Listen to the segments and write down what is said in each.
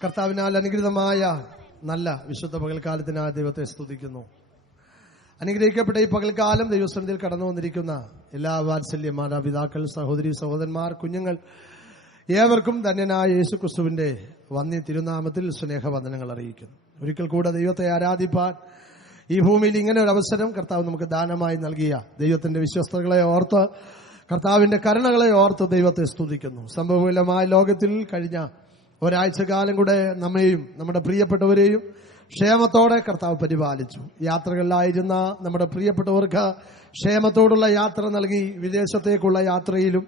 കർത്താവിനാൽ അനുഗ്രഹീതമായ നല്ല വിശുദ്ധ പകൽക്കാലത്തിനായി ദൈവത്തെ സ്തുതിക്കുന്നു. അനുഗ്രഹിക്കപ്പെട്ട ഈ പകൽക്കാലം ദൈവസന്നിധിയിൽ കടന്നു വന്നിരിക്കുന്ന എല്ലാ വാത്സല്യ മാതാപിതാക്കൾ, സഹോദരി സഹോദരന്മാർ, കുഞ്ഞുങ്ങൾ ഏവർക്കും ധന്യനായ യേശുക്രിസ്തുവിന്റെ വന്യ തിരുനാമത്തിൽ സ്നേഹവന്ദനങ്ങൾ അറിയിക്കുന്നു. ഒരിക്കൽ കൂടെ ദൈവത്തെ ആരാധിപ്പാൻ ഈ ഭൂമിയിൽ ഇങ്ങനെ ഒരു അവസരം കർത്താവ് നമുക്ക് ദാനമായി നൽകിയ ദൈവത്തിന്റെ വിശ്വസ്തകളെ ഓർത്ത്, കർത്താവിന്റെ കരുണകളെ ഓർത്ത് ദൈവത്തെ സ്തുതിക്കുന്നു. സംഭവമായ ലോകത്തിൽ കഴിഞ്ഞ ഒരാഴ്ച കാലം കൂടെ നമ്മെയും നമ്മുടെ പ്രിയപ്പെട്ടവരെയും ക്ഷേമത്തോടെ കർത്താവ് പരിപാലിച്ചു. യാത്രകളിലായിരുന്ന നമ്മുടെ പ്രിയപ്പെട്ടവർക്ക് ക്ഷേമത്തോടുള്ള യാത്ര നൽകി. വിദേശത്തേക്കുള്ള യാത്രയിലും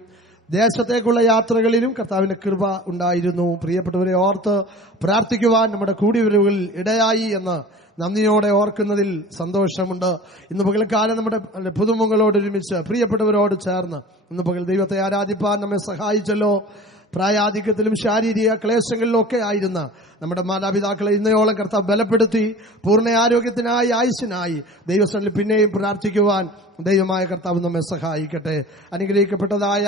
ദേശത്തേക്കുള്ള യാത്രകളിലും കർത്താവിന്റെ കൃപ ഉണ്ടായിരുന്നു. പ്രിയപ്പെട്ടവരെ ഓർത്ത് പ്രാർത്ഥിക്കുവാൻ നമ്മുടെ കൂടിവരവുകളിൽ ഇടയായി എന്ന് നന്ദിയോടെ ഓർക്കുന്നതിൽ സന്തോഷമുണ്ട്. ഇന്ന് പകൽക്കാലം നമ്മുടെ പുതുമുകളോടൊരുമിച്ച് പ്രിയപ്പെട്ടവരോട് ചേർന്ന് ഇന്ന് പകൽ ദൈവത്തെ ആരാധിപ്പാൻ നമ്മെ സഹായിച്ചല്ലോ. പ്രായാധിക്യത്തിലും ശാരീരിക ക്ലേശങ്ങളിലും ഒക്കെ ആയിരുന്ന നമ്മുടെ മാതാപിതാക്കളെ ഇന്നയോളം കർത്താവ് ബലപ്പെടുത്തി പൂർണ്ണ ആരോഗ്യത്തിനായി, ആയുസ്സിനായി ദൈവസന്നിധിയിൽ പിന്നെയും പ്രാർത്ഥിക്കുവാൻ ദൈവമായ കർത്താവ് നമ്മെ സഹായിക്കട്ടെ. അനുഗ്രഹിക്കപ്പെട്ടതായ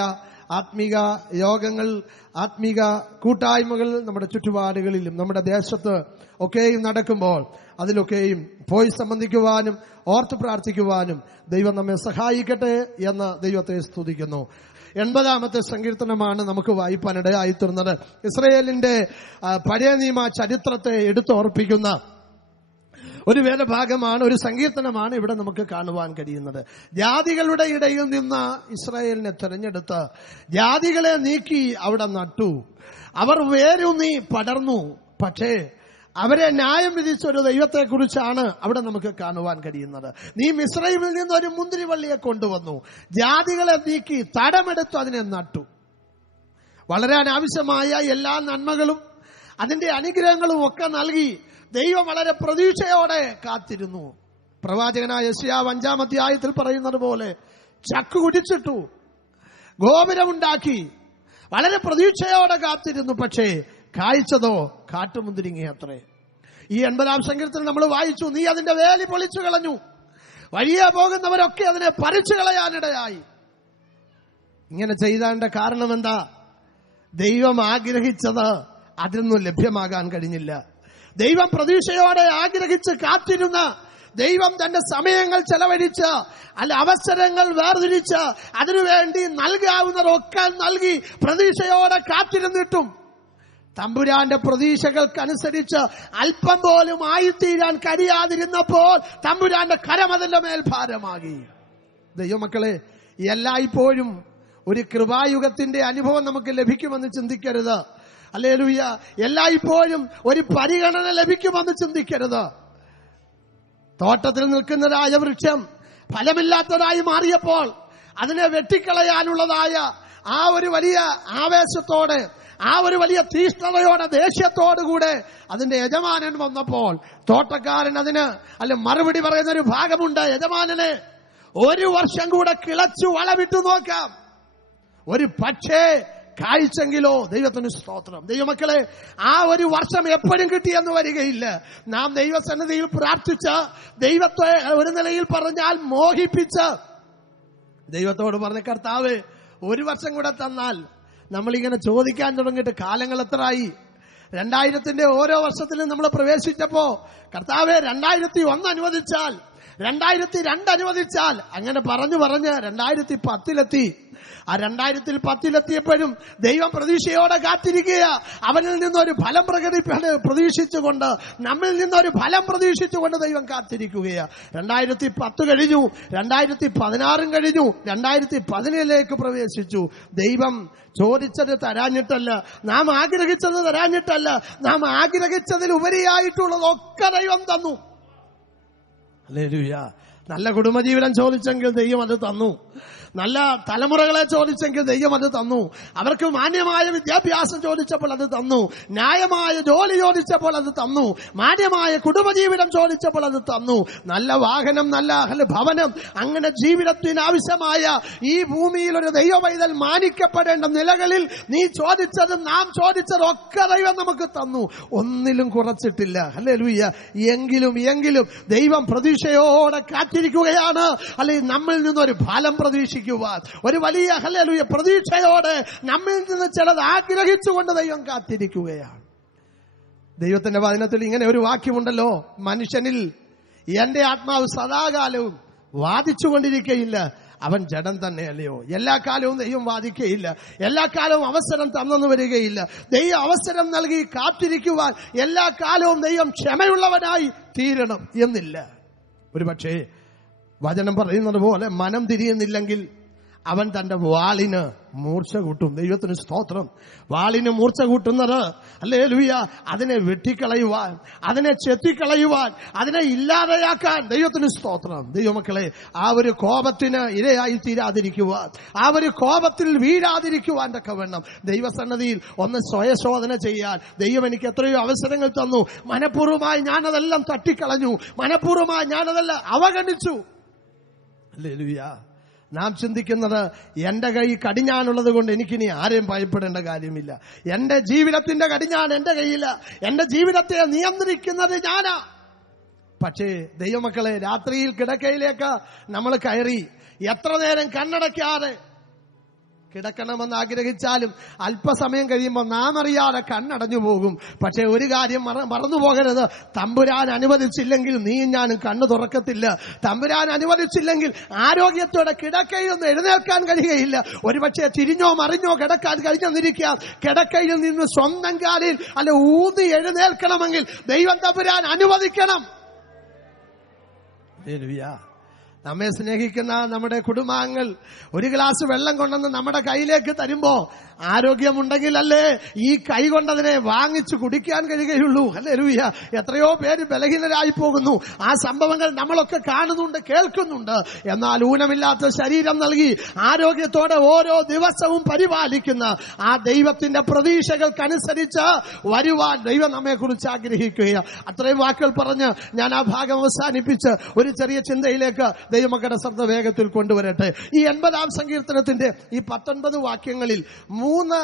ആത്മീക യോഗങ്ങൾ, ആത്മീക കൂട്ടായ്മകൾ നമ്മുടെ ചുറ്റുപാടുകളിലും നമ്മുടെ ദേശത്ത് ഒക്കെയും നടക്കുമ്പോൾ അതിലൊക്കെയും പോയി സംബന്ധിക്കുവാനും ഓർത്ത് പ്രാർത്ഥിക്കുവാനും ദൈവം നമ്മെ സഹായിക്കട്ടെ എന്ന് ദൈവത്തെ സ്തുതിക്കുന്നു. 80-ാമത്തെ സങ്കീർത്തനമാണ് നമുക്ക് വായിപ്പാനിടയായി തീർന്നത്. ഇസ്രായേലിന്റെ പഴയ നിയമ ചരിത്രത്തെ എടുത്തോർപ്പിക്കുന്ന ഒരു വേദഭാഗമാണ്, ഒരു സങ്കീർത്തനമാണ് ഇവിടെ നമുക്ക് കാണുവാൻ കഴിയുന്നത്. ജാതികളുടെ ഇടയിൽ നിന്ന് ഇസ്രായേലിനെ തെരഞ്ഞെടുത്ത് ജാതികളെ നീക്കി അവിടെ നട്ടു. അവർ വേരൂന്നി പടർന്നു. പക്ഷേ അവരെ ന്യായം വിധിച്ച ഒരു ദൈവത്തെക്കുറിച്ചാണ് അവിടെ നമുക്ക് കാണുവാൻ കഴിയുന്നത്. നീ മിസ്രൈമിൽ നിന്ന് ഒരു മുന്തിരിവള്ളിയെ കൊണ്ടുവന്നു, ജാതികളെ നീക്കി തടമെടുത്തു അതിനെ നട്ടു. വളരാൻ ആവശ്യമായ എല്ലാ നന്മകളും അതിന്റെ അനുഗ്രഹങ്ങളും ഒക്കെ നൽകി ദൈവം വളരെ പ്രതീക്ഷയോടെ കാത്തിരുന്നു. പ്രവാചകനായ യെശയ്യാവ് 5-ാം അധ്യായത്തിൽ പറയുന്നത് പോലെ ചക്കു കുടിച്ചിട്ടു, ഗോപുരമുണ്ടാക്കി, വളരെ പ്രതീക്ഷയോടെ കാത്തിരുന്നു. പക്ഷേ കായ്ച്ചതോ കാട്ടുമുന്തിരിങ്ങ അത്രേ. ഈ 80-ാം സങ്കീർത്തനം നമ്മൾ വായിച്ചു. നീ അതിന്റെ വേലി പൊളിച്ചു കളഞ്ഞു, വഴിയെ പോകുന്നവരൊക്കെ അതിനെ പറിച്ചു കളയാനിടയായി. ഇങ്ങനെ ചെയ്തതിന്റെ കാരണം എന്താ? ദൈവം ആഗ്രഹിച്ചത് അതിനൊന്നും ലഭ്യമാകാൻ കഴിഞ്ഞില്ല. ദൈവം പ്രതീക്ഷയോടെ ആഗ്രഹിച്ച് കാത്തിരുന്ന ദൈവം തന്റെ സമയങ്ങൾ ചെലവഴിച്ച് അവസരങ്ങൾ വേർതിരിച്ച് അതിനുവേണ്ടി നൽകാവുന്നതൊക്കെ നൽകി പ്രതീക്ഷയോടെ കാത്തിരുന്നിട്ടും തമ്പുരാന്റെ പ്രതീക്ഷകൾക്കനുസരിച്ച് അല്പം പോലും ആയിത്തീരാൻ കഴിയാതിരുന്നപ്പോൾ തമ്പുരാന്റെ കരം അതിന്റെ മേൽ ഭാരമാകി. ദൈവമക്കളെ, എല്ലായ്പ്പോഴും ഒരു കൃപായുഗത്തിന്റെ അനുഭവം നമുക്ക് ലഭിക്കുമെന്ന് ചിന്തിക്കരുത്. ഹല്ലേലൂയ. എല്ലായ്പ്പോഴും ഒരു പരിഗണന ലഭിക്കുമെന്ന് ചിന്തിക്കരുത്. തോട്ടത്തിൽ നിൽക്കുന്നതായ വൃക്ഷം ഫലമില്ലാത്തതായി മാറിയപ്പോൾ അതിനെ വെട്ടിക്കളയാനുള്ളതായ ആ ഒരു വലിയ ആവേശത്തോടെ, ആ ഒരു വലിയ തീഷ്ണതയോടെ, ദേഷ്യത്തോടുകൂടെ അതിന്റെ യജമാനൻ വന്നപ്പോൾ തോട്ടക്കാരൻ അതിന് മറുപടി പറയുന്ന ഒരു ഭാഗമുണ്ട്. യജമാനനെ, 1 വർഷം കൂടെ കിളച്ചു വളവിട്ടു നോക്കാം, ഒരു പക്ഷേ കായ്ച്ചെങ്കിലോ. ദൈവത്തിന് സ്തോത്രം. ദൈവമക്കളെ, ആ 1 വർഷം എപ്പോഴും കിട്ടിയെന്ന് വരികയില്ല. നാം ദൈവസന്നിധിയിൽ പ്രാർത്ഥിച്ച് ദൈവത്തെ ഒരു നിലയിൽ പറഞ്ഞാൽ മോഹിപ്പിച്ച് ദൈവത്തോട് പറഞ്ഞ കർത്താവ് 1 വർഷം കൂടെ തന്നാൽ, നമ്മളിങ്ങനെ ചോദിക്കാൻ തുടങ്ങിയിട്ട് കാലങ്ങൾ എത്രയായി? 2000-ന്റെ ഓരോ വർഷത്തിലും നമ്മൾ പ്രവേശിച്ചപ്പോ കർത്താവെ 2001 അനുവദിച്ചാൽ, 2002 അനുവദിച്ചാൽ, അങ്ങനെ പറഞ്ഞു 2010-ലെത്തി. ആ 2010-ലെത്തിയപ്പോഴും ദൈവം പ്രതീക്ഷയോടെ കാത്തിരിക്കുക. അവനിൽ നിന്നൊരു ഫലം പ്രതീക്ഷിച്ചുകൊണ്ട്, നമ്മിൽ നിന്നൊരു ഫലം പ്രതീക്ഷിച്ചുകൊണ്ട് ദൈവം കാത്തിരിക്കുകയാണ്. 2010 കഴിഞ്ഞു, 2016 കഴിഞ്ഞു, 2017-ലേക്ക് പ്രവേശിച്ചു. ദൈവം ചോദിച്ചത് തരാഞ്ഞിട്ടല്ല, നാം ആഗ്രഹിച്ചത് തരാഞ്ഞിട്ടല്ല, നാം ആഗ്രഹിച്ചതിൽ ഉപരിയായിട്ടുള്ളതൊക്കെ ദൈവം തന്നു. ഹല്ലേലൂയ. നല്ല കുടുംബജീവനം ചോദിച്ചെങ്കിൽ ദൈവം അത് തന്നു. നല്ല തലമുറകളെ ചോദിച്ചെങ്കിൽ ദൈവം അത് തന്നു. അവർക്ക് മാന്യമായ വിദ്യാഭ്യാസം ചോദിച്ചപ്പോൾ അത് തന്നു. ന്യായമായ ജോലി ചോദിച്ചപ്പോൾ അത് തന്നു. മാന്യമായ കുടുംബജീവിതം ചോദിച്ചപ്പോൾ അത് തന്നു. നല്ല വാഹനം, നല്ല ഭവനം, അങ്ങനെ ജീവിതത്തിന് ആവശ്യമായ ഈ ഭൂമിയിൽ ഒരു ദൈവ പൈതൽ മാനിക്കപ്പെടേണ്ട നിലകളിൽ നീ ചോദിച്ചതും നാം ചോദിച്ചതും ഒക്കെ ദൈവം നമുക്ക് തന്നു. ഒന്നിലും കുറച്ചിട്ടില്ല. ഹല്ലേലൂയ. എങ്കിലും ദൈവം പ്രതീക്ഷയോടെ കാത്തിരിക്കുകയാണ്. അല്ലെങ്കിൽ നമ്മിൽ നിന്നൊരു ഫലം പ്രതീക്ഷിക്കുവാൻ, ഒരു വലിയ ഹല്ലേലൂയ പ്രതീക്ഷയോടെ നമ്മിൽ നിന്ന് ചിലത് ആഗ്രഹിച്ചുകൊണ്ട് ദൈവം കാത്തിരിക്കുകയാണ്. ദൈവത്തിന്റെ വചനത്തിൽ ഇങ്ങനെ ഒരു വാക്യമുണ്ടല്ലോ, മനുഷ്യനിൽ എന്റെ ആത്മാവ് സദാകാലവും വാദിച്ചുകൊണ്ടിരിക്കയില്ല, അവൻ ജഡം തന്നെയല്ലയോ. എല്ലാ കാലവും ദൈവം വാദിക്കയില്ല, എല്ലാ കാലവും അവസരം തന്നെന്ന് വരികയില്ല. ദൈവം അവസരം നൽകി കാത്തിരിക്കുവാൻ എല്ലാ കാലവും ദൈവം ക്ഷമയുള്ളവനായി തീരണം എന്നില്ല. ഒരു പക്ഷേ വചനം പറയുന്നത് പോലെ മനം തിരിയുന്നില്ലെങ്കിൽ അവൻ തന്റെ വാളിന് മൂർച്ച കൂട്ടും. ദൈവത്തിന് സ്തോത്രം. വാളിന് മൂർച്ച കൂട്ടുന്നത് ഹല്ലേലൂയ അതിനെ വെട്ടിക്കളയുവാൻ, അതിനെ ചെത്തിക്കളയുവാൻ, അതിനെ ഇല്ലാതെയാക്കാൻ. ദൈവത്തിന് സ്തോത്രം. ദൈവമക്കളെ, ആ ഒരു കോപത്തിന് ഇരയായി തീരാതിരിക്കുവാൻ, ആ ഒരു കോപത്തിൽ വീഴാതിരിക്കുവാൻ തക്കവണ്ണം ദൈവസന്നിധിയിൽ ഒന്ന് സ്വയശോധന ചെയ്യാൻ ദൈവം എനിക്ക് എത്രയോ അവസരങ്ങൾ തന്നു. മനഃപൂർവ്വമായി ഞാനതെല്ലാം തട്ടിക്കളഞ്ഞു, മനഃപൂർവ്വമായി ഞാനതെല്ലാം അവഗണിച്ചു. ഹല്ലേലൂയ. നാം ചിന്തിക്കുന്നത് എന്റെ കൈ കടിഞ്ഞാനുള്ളത് കൊണ്ട് എനിക്കിനി ആരെയും ഭയപ്പെടേണ്ട കാര്യമില്ല. എന്റെ ജീവിതത്തിന്റെ കടിഞ്ഞാൻ എന്റെ കയ്യില്ല, എന്റെ ജീവിതത്തെ നിയന്ത്രിക്കുന്നത് ഞാനാ. പക്ഷേ ദൈവമക്കളെ, രാത്രിയിൽ കിടക്കയിലേക്ക് നമ്മൾ കയറി എത്ര നേരം കണ്ണടയ്ക്കാതെ കിടക്കണമെന്ന് ആഗ്രഹിച്ചാലും അല്പസമയം കഴിയുമ്പോൾ നാം അറിയാതെ കണ്ണടഞ്ഞു പോകും. പക്ഷെ ഒരു കാര്യം മറന്നു പോകരുത്, തമ്പുരാൻ അനുവദിച്ചില്ലെങ്കിൽ നീയും ഞാനും കണ്ണു തുറക്കത്തില്ല. തമ്പുരാൻ അനുവദിച്ചില്ലെങ്കിൽ ആരോഗ്യത്തോടെ കിടക്കയിൽ നിന്ന് എഴുന്നേൽക്കാൻ കഴിയുകയില്ല. ഒരുപക്ഷെ തിരിഞ്ഞോ മറിഞ്ഞോ കിടക്കാൻ കഴിഞ്ഞെന്നിരിക്കാം. കിടക്കയിൽ നിന്ന് സ്വന്തം കാലിൽ അല്ല ഊതി എഴുന്നേൽക്കണമെങ്കിൽ ദൈവം തമ്പുരാൻ അനുവദിക്കണം. നമ്മെ സ്നേഹിക്കുന്ന നമ്മുടെ കുടുംബാംഗങ്ങൾ ഒരു ഗ്ലാസ് വെള്ളം കൊണ്ടുവന്ന് നമ്മുടെ കയ്യിലേക്ക് തരുമ്പോ ആരോഗ്യമുണ്ടെങ്കിൽ അല്ലേ ഈ കൈ കൊണ്ടതിനെ വാങ്ങിച്ചു കുടിക്കാൻ കഴിയുകയുള്ളൂ. ഹല്ലേലൂയ. എത്രയോ പേര് ബലഹീനരായി പോകുന്നു. ആ സംഭവങ്ങൾ നമ്മളൊക്കെ കാണുന്നുണ്ട്, കേൾക്കുന്നുണ്ട്. എന്നാൽ ഊനമില്ലാത്ത ശരീരം നൽകി ആരോഗ്യത്തോടെ ഓരോ ദിവസവും പരിപാലിക്കുന്ന ആ ദൈവത്തിന്റെ പ്രതീക്ഷകൾക്കനുസരിച്ച് വരുവാൻ ദൈവം നമ്മെ കുറിച്ച് ആഗ്രഹിക്കുകയാണ്. അത്രയും വാക്കുകൾ പറഞ്ഞ് ഞാൻ ആ ഭാഗം അവസാനിപ്പിച്ച് ഒരു ചെറിയ ചിന്തയിലേക്ക് ദൈവമക്കളുടെ ശ്രദ്ധ വേഗത്തിൽ കൊണ്ടുവരട്ടെ. ഈ 80-ാം സങ്കീർത്തനത്തിന്റെ ഈ 19 വാക്യങ്ങളിൽ 3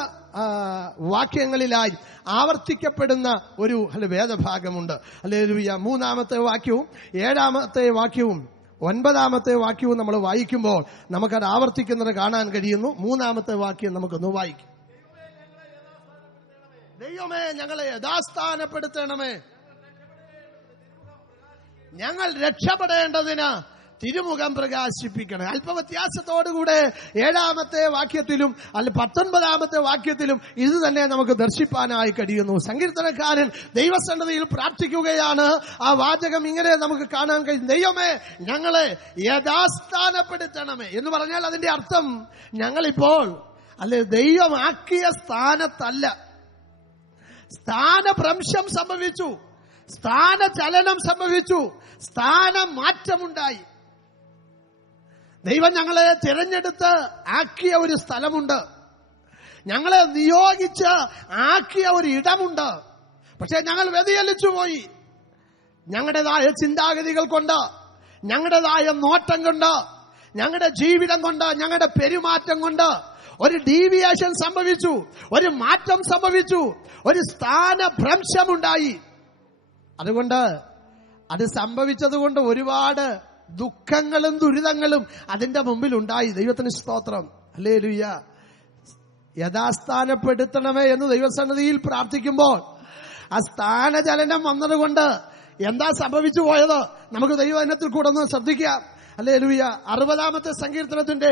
വാക്യങ്ങളിലായി ആവർത്തിക്കപ്പെടുന്ന ഒരു വേദഭാഗമുണ്ട്. ഹല്ലേലൂയ. 3-ാമത്തെ വാക്യവും 7-ാമത്തെ വാക്യവും 9-ാമത്തെ വാക്യവും നമ്മൾ വായിക്കുമ്പോൾ നമുക്കത് ആവർത്തിക്കുന്നത് കാണാൻ കഴിയുന്നു. 3-ാമത്തെ വാക്യം നമുക്കൊന്ന് വായിക്കും. ദൈവമേ, ഞങ്ങളെ യഥാസ്ഥാനപ്പെടുത്തണമേ, ഞങ്ങൾ രക്ഷപ്പെടേണ്ടതിന് തിരുമുഖം പ്രകാശിപ്പിക്കണം. അല്പവ്യത്യാസത്തോടുകൂടെ 7-ാമത്തെ വാക്യത്തിലും അല്ല 19-ാമത്തെ വാക്യത്തിലും ഇത് തന്നെ നമുക്ക് ദർശിപ്പാനായി കഴിയുന്നു. സങ്കീർത്തനക്കാരൻ ദൈവസന്നിധിയിൽ പ്രാർത്ഥിക്കുകയാണ്. ആ വാചകം ഇങ്ങനെ നമുക്ക് കാണാൻ കഴിയും. ദൈവമേ, ഞങ്ങളെ യഥാസ്ഥാനപ്പെടുത്തണമേ എന്ന് പറഞ്ഞാൽ അതിന്റെ അർത്ഥം ഞങ്ങളിപ്പോൾ അല്ലെ ദൈവമാക്കിയ സ്ഥാനത്തല്ല. സ്ഥാനഭ്രംശം സംഭവിച്ചു, സ്ഥാനചലനം സംഭവിച്ചു, സ്ഥാനമാറ്റമുണ്ടായി. ദൈവം ഞങ്ങളെ തിരഞ്ഞെടുത്ത് ആക്കിയ ഒരു സ്ഥലമുണ്ട്, ഞങ്ങളെ നിയോഗിച്ച് ആക്കിയ ഒരു ഇടമുണ്ട്. പക്ഷെ ഞങ്ങൾ വ്യതിചലിച്ചു പോയി. ഞങ്ങളുടേതായ ചിന്താഗതികൾ കൊണ്ട്, ഞങ്ങളുടേതായ നോട്ടം കൊണ്ട്, ഞങ്ങളുടെ ജീവിതം കൊണ്ട്, ഞങ്ങളുടെ പെരുമാറ്റം കൊണ്ട് ഒരു ഡീവിയേഷൻ സംഭവിച്ചു, ഒരു മാറ്റം സംഭവിച്ചു, ഒരു സ്ഥാനഭ്രംശമുണ്ടായി. അതുകൊണ്ട് അത് സംഭവിച്ചതുകൊണ്ട് ഒരുപാട് ദുഃഖങ്ങളും ദുരിതങ്ങളും അതിന്റെ മുമ്പിൽ ഉണ്ടായി. ദൈവത്തിന് സ്തോത്രം. ഹല്ലേലൂയ. യഥാസ്ഥാനപ്പെടുത്തണമേ എന്ന് ദൈവസന്നിധിയിൽ പ്രാർത്ഥിക്കുമ്പോൾ ആ സ്ഥാനചലനം വന്നതുകൊണ്ട് എന്താ സംഭവിച്ചു പോയത് നമുക്ക് ദൈവവചനത്തിൽ കൂടെ ഒന്ന് ശ്രദ്ധിക്കാം. ഹല്ലേലൂയ. 60-ാമത്തെ സങ്കീർത്തനത്തിന്റെ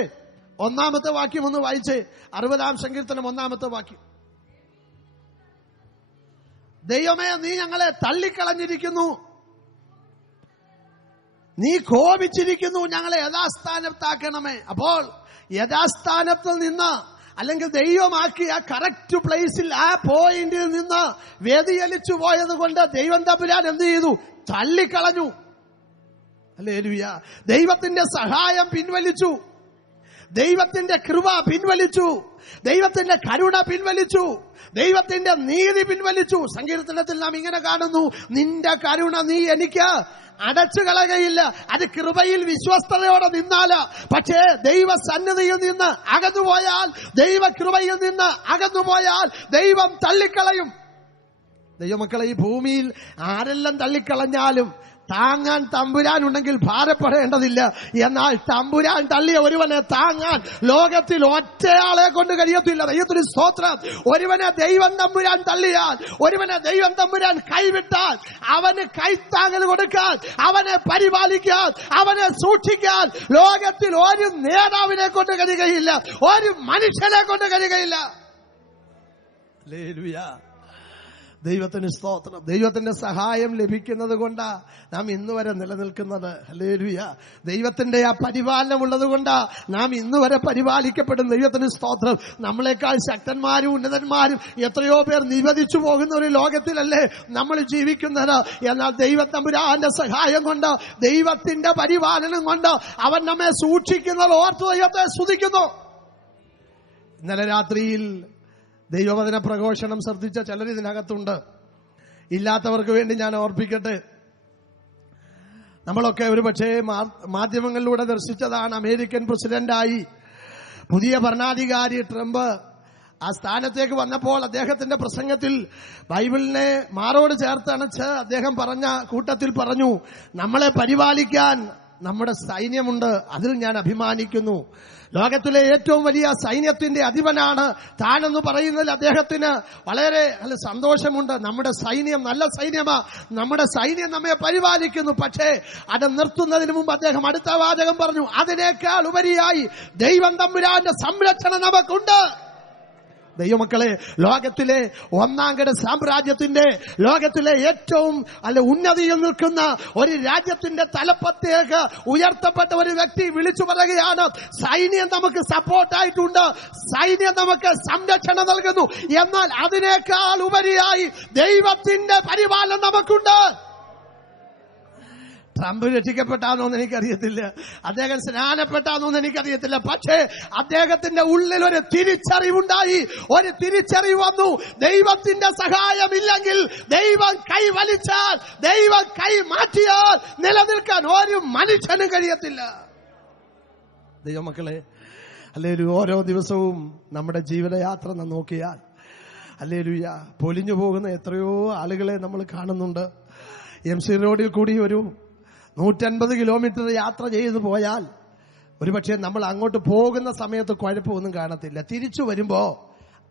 1-ാമത്തെ വാക്യം ഒന്ന് വായിച്ചേ. 60-ാം സങ്കീർത്തനം 1-ാമത്തെ വാക്യം. ദൈവമേ, നീ ഞങ്ങളെ തള്ളിക്കളഞ്ഞിരിക്കുന്നു, നീ കോപിച്ചിരിക്കുന്നു, ഞങ്ങളെ യഥാസ്ഥാനത്താക്കണമേ. അപ്പോൾ യഥാസ്ഥാനത്തിൽ നിന്ന് അല്ലെങ്കിൽ ദൈവമാക്കിയ കറക്റ്റ് പ്ലേസിൽ ആ പോയിന്റിൽ നിന്ന് വ്യതിചലിച്ചു പോയത് കൊണ്ട് ദൈവം തമ്പുരാൻ എന്ത് ചെയ്തു? തള്ളിക്കളഞ്ഞു. ഹല്ലേലൂയ. ദൈവത്തിന്റെ സഹായം പിൻവലിച്ചു, ദൈവത്തിന്റെ കൃപ പിൻവലിച്ചു, ദൈവത്തിന്റെ കരുണ പിൻവലിച്ചു, ദൈവത്തിന്റെ നീതി പിൻവലിച്ചു. സങ്കീർത്തനത്തിൽ നാം ഇങ്ങനെ കാണുന്നു, നിന്റെ കരുണ നീ എനിക്ക് അടച്ചു കളകയില്ല. അത് കൃപയിൽ വിശ്വസ്തയോടെ നിന്നാല്. പക്ഷേ ദൈവ സന്നിധിയിൽ നിന്ന് അകന്നുപോയാൽ, ദൈവ കൃപയിൽ നിന്ന് അകന്നുപോയാൽ ദൈവം തള്ളിക്കളയും. ദൈവമക്കളെ, ഈ ഭൂമിയിൽ ആരെല്ലാം തള്ളിക്കളഞ്ഞാലും താങ്ങാൻ തമ്പുരാൻ ഉണ്ടെങ്കിൽ ഭാരപ്പെടേണ്ടതില്ല. എന്നാൽ തമ്പുരാൻ തള്ളിയ ഒരുവനെ താങ്ങാൻ ലോകത്തിൽ ഒറ്റയാളെ കൊണ്ട് കഴിയത്തില്ല. ദൈവത്തിന് സ്തോത്രം. ഒരുവനെ ദൈവം തമ്പുരാൻ തള്ളിയാൽ, ഒരുവനെ ദൈവം തമ്പുരാൻ കൈവിട്ടാൽ, അവന് കൈത്താങ്ങൽ കൊടുക്കാൻ, അവനെ പരിപാലിക്കാൻ, അവനെ സൂക്ഷിക്കാൻ ലോകത്തിൽ ഒരു നേതാവിനെ കൊണ്ട് കഴിയുകയില്ല, ഒരു മനുഷ്യനെ കൊണ്ട് കഴിയുകയില്ല. ഹല്ലേലൂയ. ദൈവത്തിന് സ്തോത്രം. ദൈവത്തിന്റെ സഹായം ലഭിക്കുന്നത് കൊണ്ടാ നാം ഇന്ന് വരെ നിലനിൽക്കുന്നത്. ഹല്ലേലൂയ. ദൈവത്തിന്റെ ആ പരിപാലനം ഉള്ളത് കൊണ്ടാ നാം ഇന്ന് വരെ പരിപാലിക്കപ്പെടും. ദൈവത്തിന് സ്തോത്രം. നമ്മളെക്കാൾ ശക്തന്മാരും ഉന്നതന്മാരും എത്രയോ പേർ നിവദിച്ചു പോകുന്ന ഒരു ലോകത്തിലല്ലേ നമ്മൾ ജീവിക്കുന്നത്. എന്നാൽ ദൈവം തമ്പുരാന്റെ സഹായം കൊണ്ട്, ദൈവത്തിന്റെ പരിപാലനം കൊണ്ട് അവൻ നമ്മെ സൂക്ഷിക്കുന്നത് ഓർത്ത് ദൈവത്തെ സ്തുതിക്കുന്നു. ഇന്നലെ രാത്രിയിൽ ദൈവവചന പ്രഘോഷണം ശ്രദ്ധിച്ച ചിലർ ഇതിനകത്തുണ്ട്. ഇല്ലാത്തവർക്ക് വേണ്ടി ഞാൻ ഓർപ്പിക്കട്ടെ. നമ്മളൊക്കെ ഒരു പക്ഷേ മാധ്യമങ്ങളിലൂടെ ദർശിച്ചതാണ്. അമേരിക്കൻ പ്രസിഡന്റായി പുതിയ ഭരണാധികാരി ട്രംപ് ആ സ്ഥാനത്തേക്ക് വന്നപ്പോൾ അദ്ദേഹത്തിന്റെ പ്രസംഗത്തിൽ ബൈബിളിനെ മാറോട് ചേർത്തണച്ച് അദ്ദേഹം പറഞ്ഞ കൂട്ടത്തിൽ പറഞ്ഞു, നമ്മളെ പരിപാലിക്കാൻ നമ്മുടെ സൈന്യമുണ്ട്, അതിൽ ഞാൻ അഭിമാനിക്കുന്നു. ലോകത്തിലെ ഏറ്റവും വലിയ സൈന്യത്തിന്റെ അധിപനാണ് താനെന്ന് പറയുന്നതിൽ അദ്ദേഹത്തിന് വളരെ സന്തോഷമുണ്ട്. നമ്മുടെ സൈന്യം നല്ല സൈന്യമാ, നമ്മുടെ സൈന്യം നമ്മെ പരിപാലിക്കുന്നു. പക്ഷേ അത് നിർത്തുന്നതിന് മുമ്പ് അദ്ദേഹം അടുത്ത വാചകം പറഞ്ഞു, അതിനേക്കാൾ ഉപരിയായി ദൈവം തമ്പുരാന്റെ സംരക്ഷണം നമുക്കുണ്ട്. ദൈവമക്കളെ, ലോകത്തിലെ ഒന്നാംകിട സാമ്രാജ്യത്തിന്റെ, ലോകത്തിലെ ഏറ്റവും ഉന്നതിയിൽ നിൽക്കുന്ന ഒരു രാജ്യത്തിന്റെ തലപ്പത്തേക്ക് ഉയർത്തപ്പെട്ട ഒരു വ്യക്തി വിളിച്ചു പറയുകയാണ്, സൈന്യം നമുക്ക് സപ്പോർട്ടായിട്ടുണ്ട്, സൈന്യം നമുക്ക് സംരക്ഷണം നൽകുന്നു. എന്നാൽ അതിനേക്കാൾ ഉപരിയായി ദൈവത്തിന്റെ പരിപാലനം നമുക്കുണ്ട്. ട്രംപ് രക്ഷിക്കപ്പെട്ടാന്നോന്ന് എനിക്കറിയത്തില്ല, അദ്ദേഹം സ്നാനപ്പെട്ടാന്നോന്ന് എനിക്കറിയത്തില്ല. പക്ഷേ അദ്ദേഹത്തിന്റെ ഉള്ളിൽ ഒരു തിരിച്ചറിവുണ്ടായി, ഒരു തിരിച്ചറിവ് വന്നു. ദൈവത്തിന്റെ സഹായമില്ലെങ്കിൽ, ദൈവം കൈ വലിച്ചാൽ, ദൈവം കൈ മാറ്റിയാൽ നിലനിൽക്കാൻ ഒരു മനുഷ്യനും കഴിയത്തില്ല. ദൈവമക്കളെ, ഹല്ലേലൂയ. ഓരോ ദിവസവും നമ്മുടെ ജീവിതയാത്ര നോക്കിയാൽ ഹല്ലേലൂയ പൊലിഞ്ഞു പോകുന്ന എത്രയോ ആളുകളെ നമ്മൾ കാണുന്നുണ്ട്. MC റോഡിൽ കൂടി ഒരു 150 കിലോമീറ്റർ യാത്ര ചെയ്തു പോയാൽ ഒരുപക്ഷെ നമ്മൾ അങ്ങോട്ട് പോകുന്ന സമയത്ത് കുഴപ്പമൊന്നും കാണത്തില്ല. തിരിച്ചു വരുമ്പോ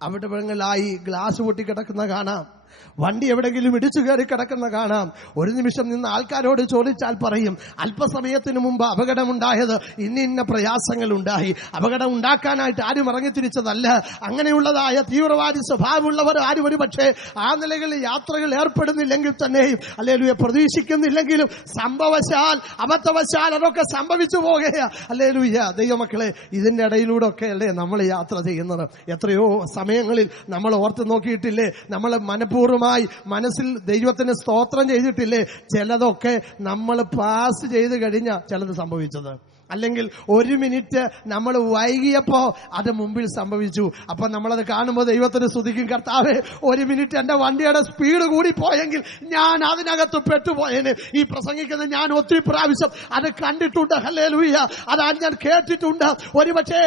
അവിടെങ്ങളായി ഗ്ലാസ് പൊട്ടിക്കിടക്കുന്ന കാണാം, വണ്ടി എവിടെങ്കിലും ഇടിച്ചു കയറി കിടക്കുന്ന കാണാം. ഒരു നിമിഷം നിന്ന് ആൾക്കാരോട് ചോദിച്ചാൽ പറയും, അല്പസമയത്തിന് മുമ്പ് അപകടമുണ്ടായത്, ഇന്ന പ്രയാസങ്ങൾ ഉണ്ടായി. അപകടം ഉണ്ടാക്കാനായിട്ട് ആരും ഇറങ്ങിത്തിരിച്ചതല്ല. അങ്ങനെയുള്ളതായ തീവ്രവാദി സ്വഭാവമുള്ളവർ ആരും ഒരു പക്ഷേ ആ നിലകളിൽ യാത്രകൾ ഏർപ്പെടുന്നില്ലെങ്കിൽ തന്നെയും ഹല്ലേലൂയ പ്രതീക്ഷിക്കുന്നില്ലെങ്കിലും സംഭവശാൽ അബദ്ധവശാൽ അതൊക്കെ സംഭവിച്ചു പോകുകയാ. ഹല്ലേലൂയ. ദൈവമക്കളെ, ഇതിന്റെ ഇടയിലൂടെ ഒക്കെ അല്ലേ നമ്മൾ യാത്ര ചെയ്യുന്നത്. എത്രയോ സമയങ്ങളിൽ നമ്മൾ ഓർത്ത് നോക്കിയിട്ടില്ലേ, നമ്മൾ മനഃപൂർവ്വമായി മനസ്സിൽ ദൈവത്തിന് സ്തോത്രം ചെയ്തിട്ടില്ലേ, ചിലതൊക്കെ നമ്മൾ പാസ് ചെയ്ത് കഴിഞ്ഞ ചിലത് സംഭവിച്ചത്, അല്ലെങ്കിൽ ഒരു മിനിറ്റ് നമ്മൾ വൈകിയപ്പോ അത് മുമ്പിൽ സംഭവിച്ചു. അപ്പൊ നമ്മളത് കാണുമ്പോൾ ദൈവത്തിന് സ്തുതിക്കും, കർത്താവേ, ഒരു മിനിറ്റ് എന്റെ വണ്ടിയുടെ സ്പീഡ് കൂടി പോയെങ്കിൽ ഞാൻ അതിനകത്ത് പെട്ടുപോയേനെ. ഈ പ്രസംഗിക്കുന്ന ഞാൻ ഒത്തിരി പ്രാവശ്യം അത് കണ്ടിട്ടുണ്ട്. ഹല്ലേലൂയ. അതാണ് ഞാൻ കേട്ടിട്ടുണ്ട്. ഒരുപക്ഷേ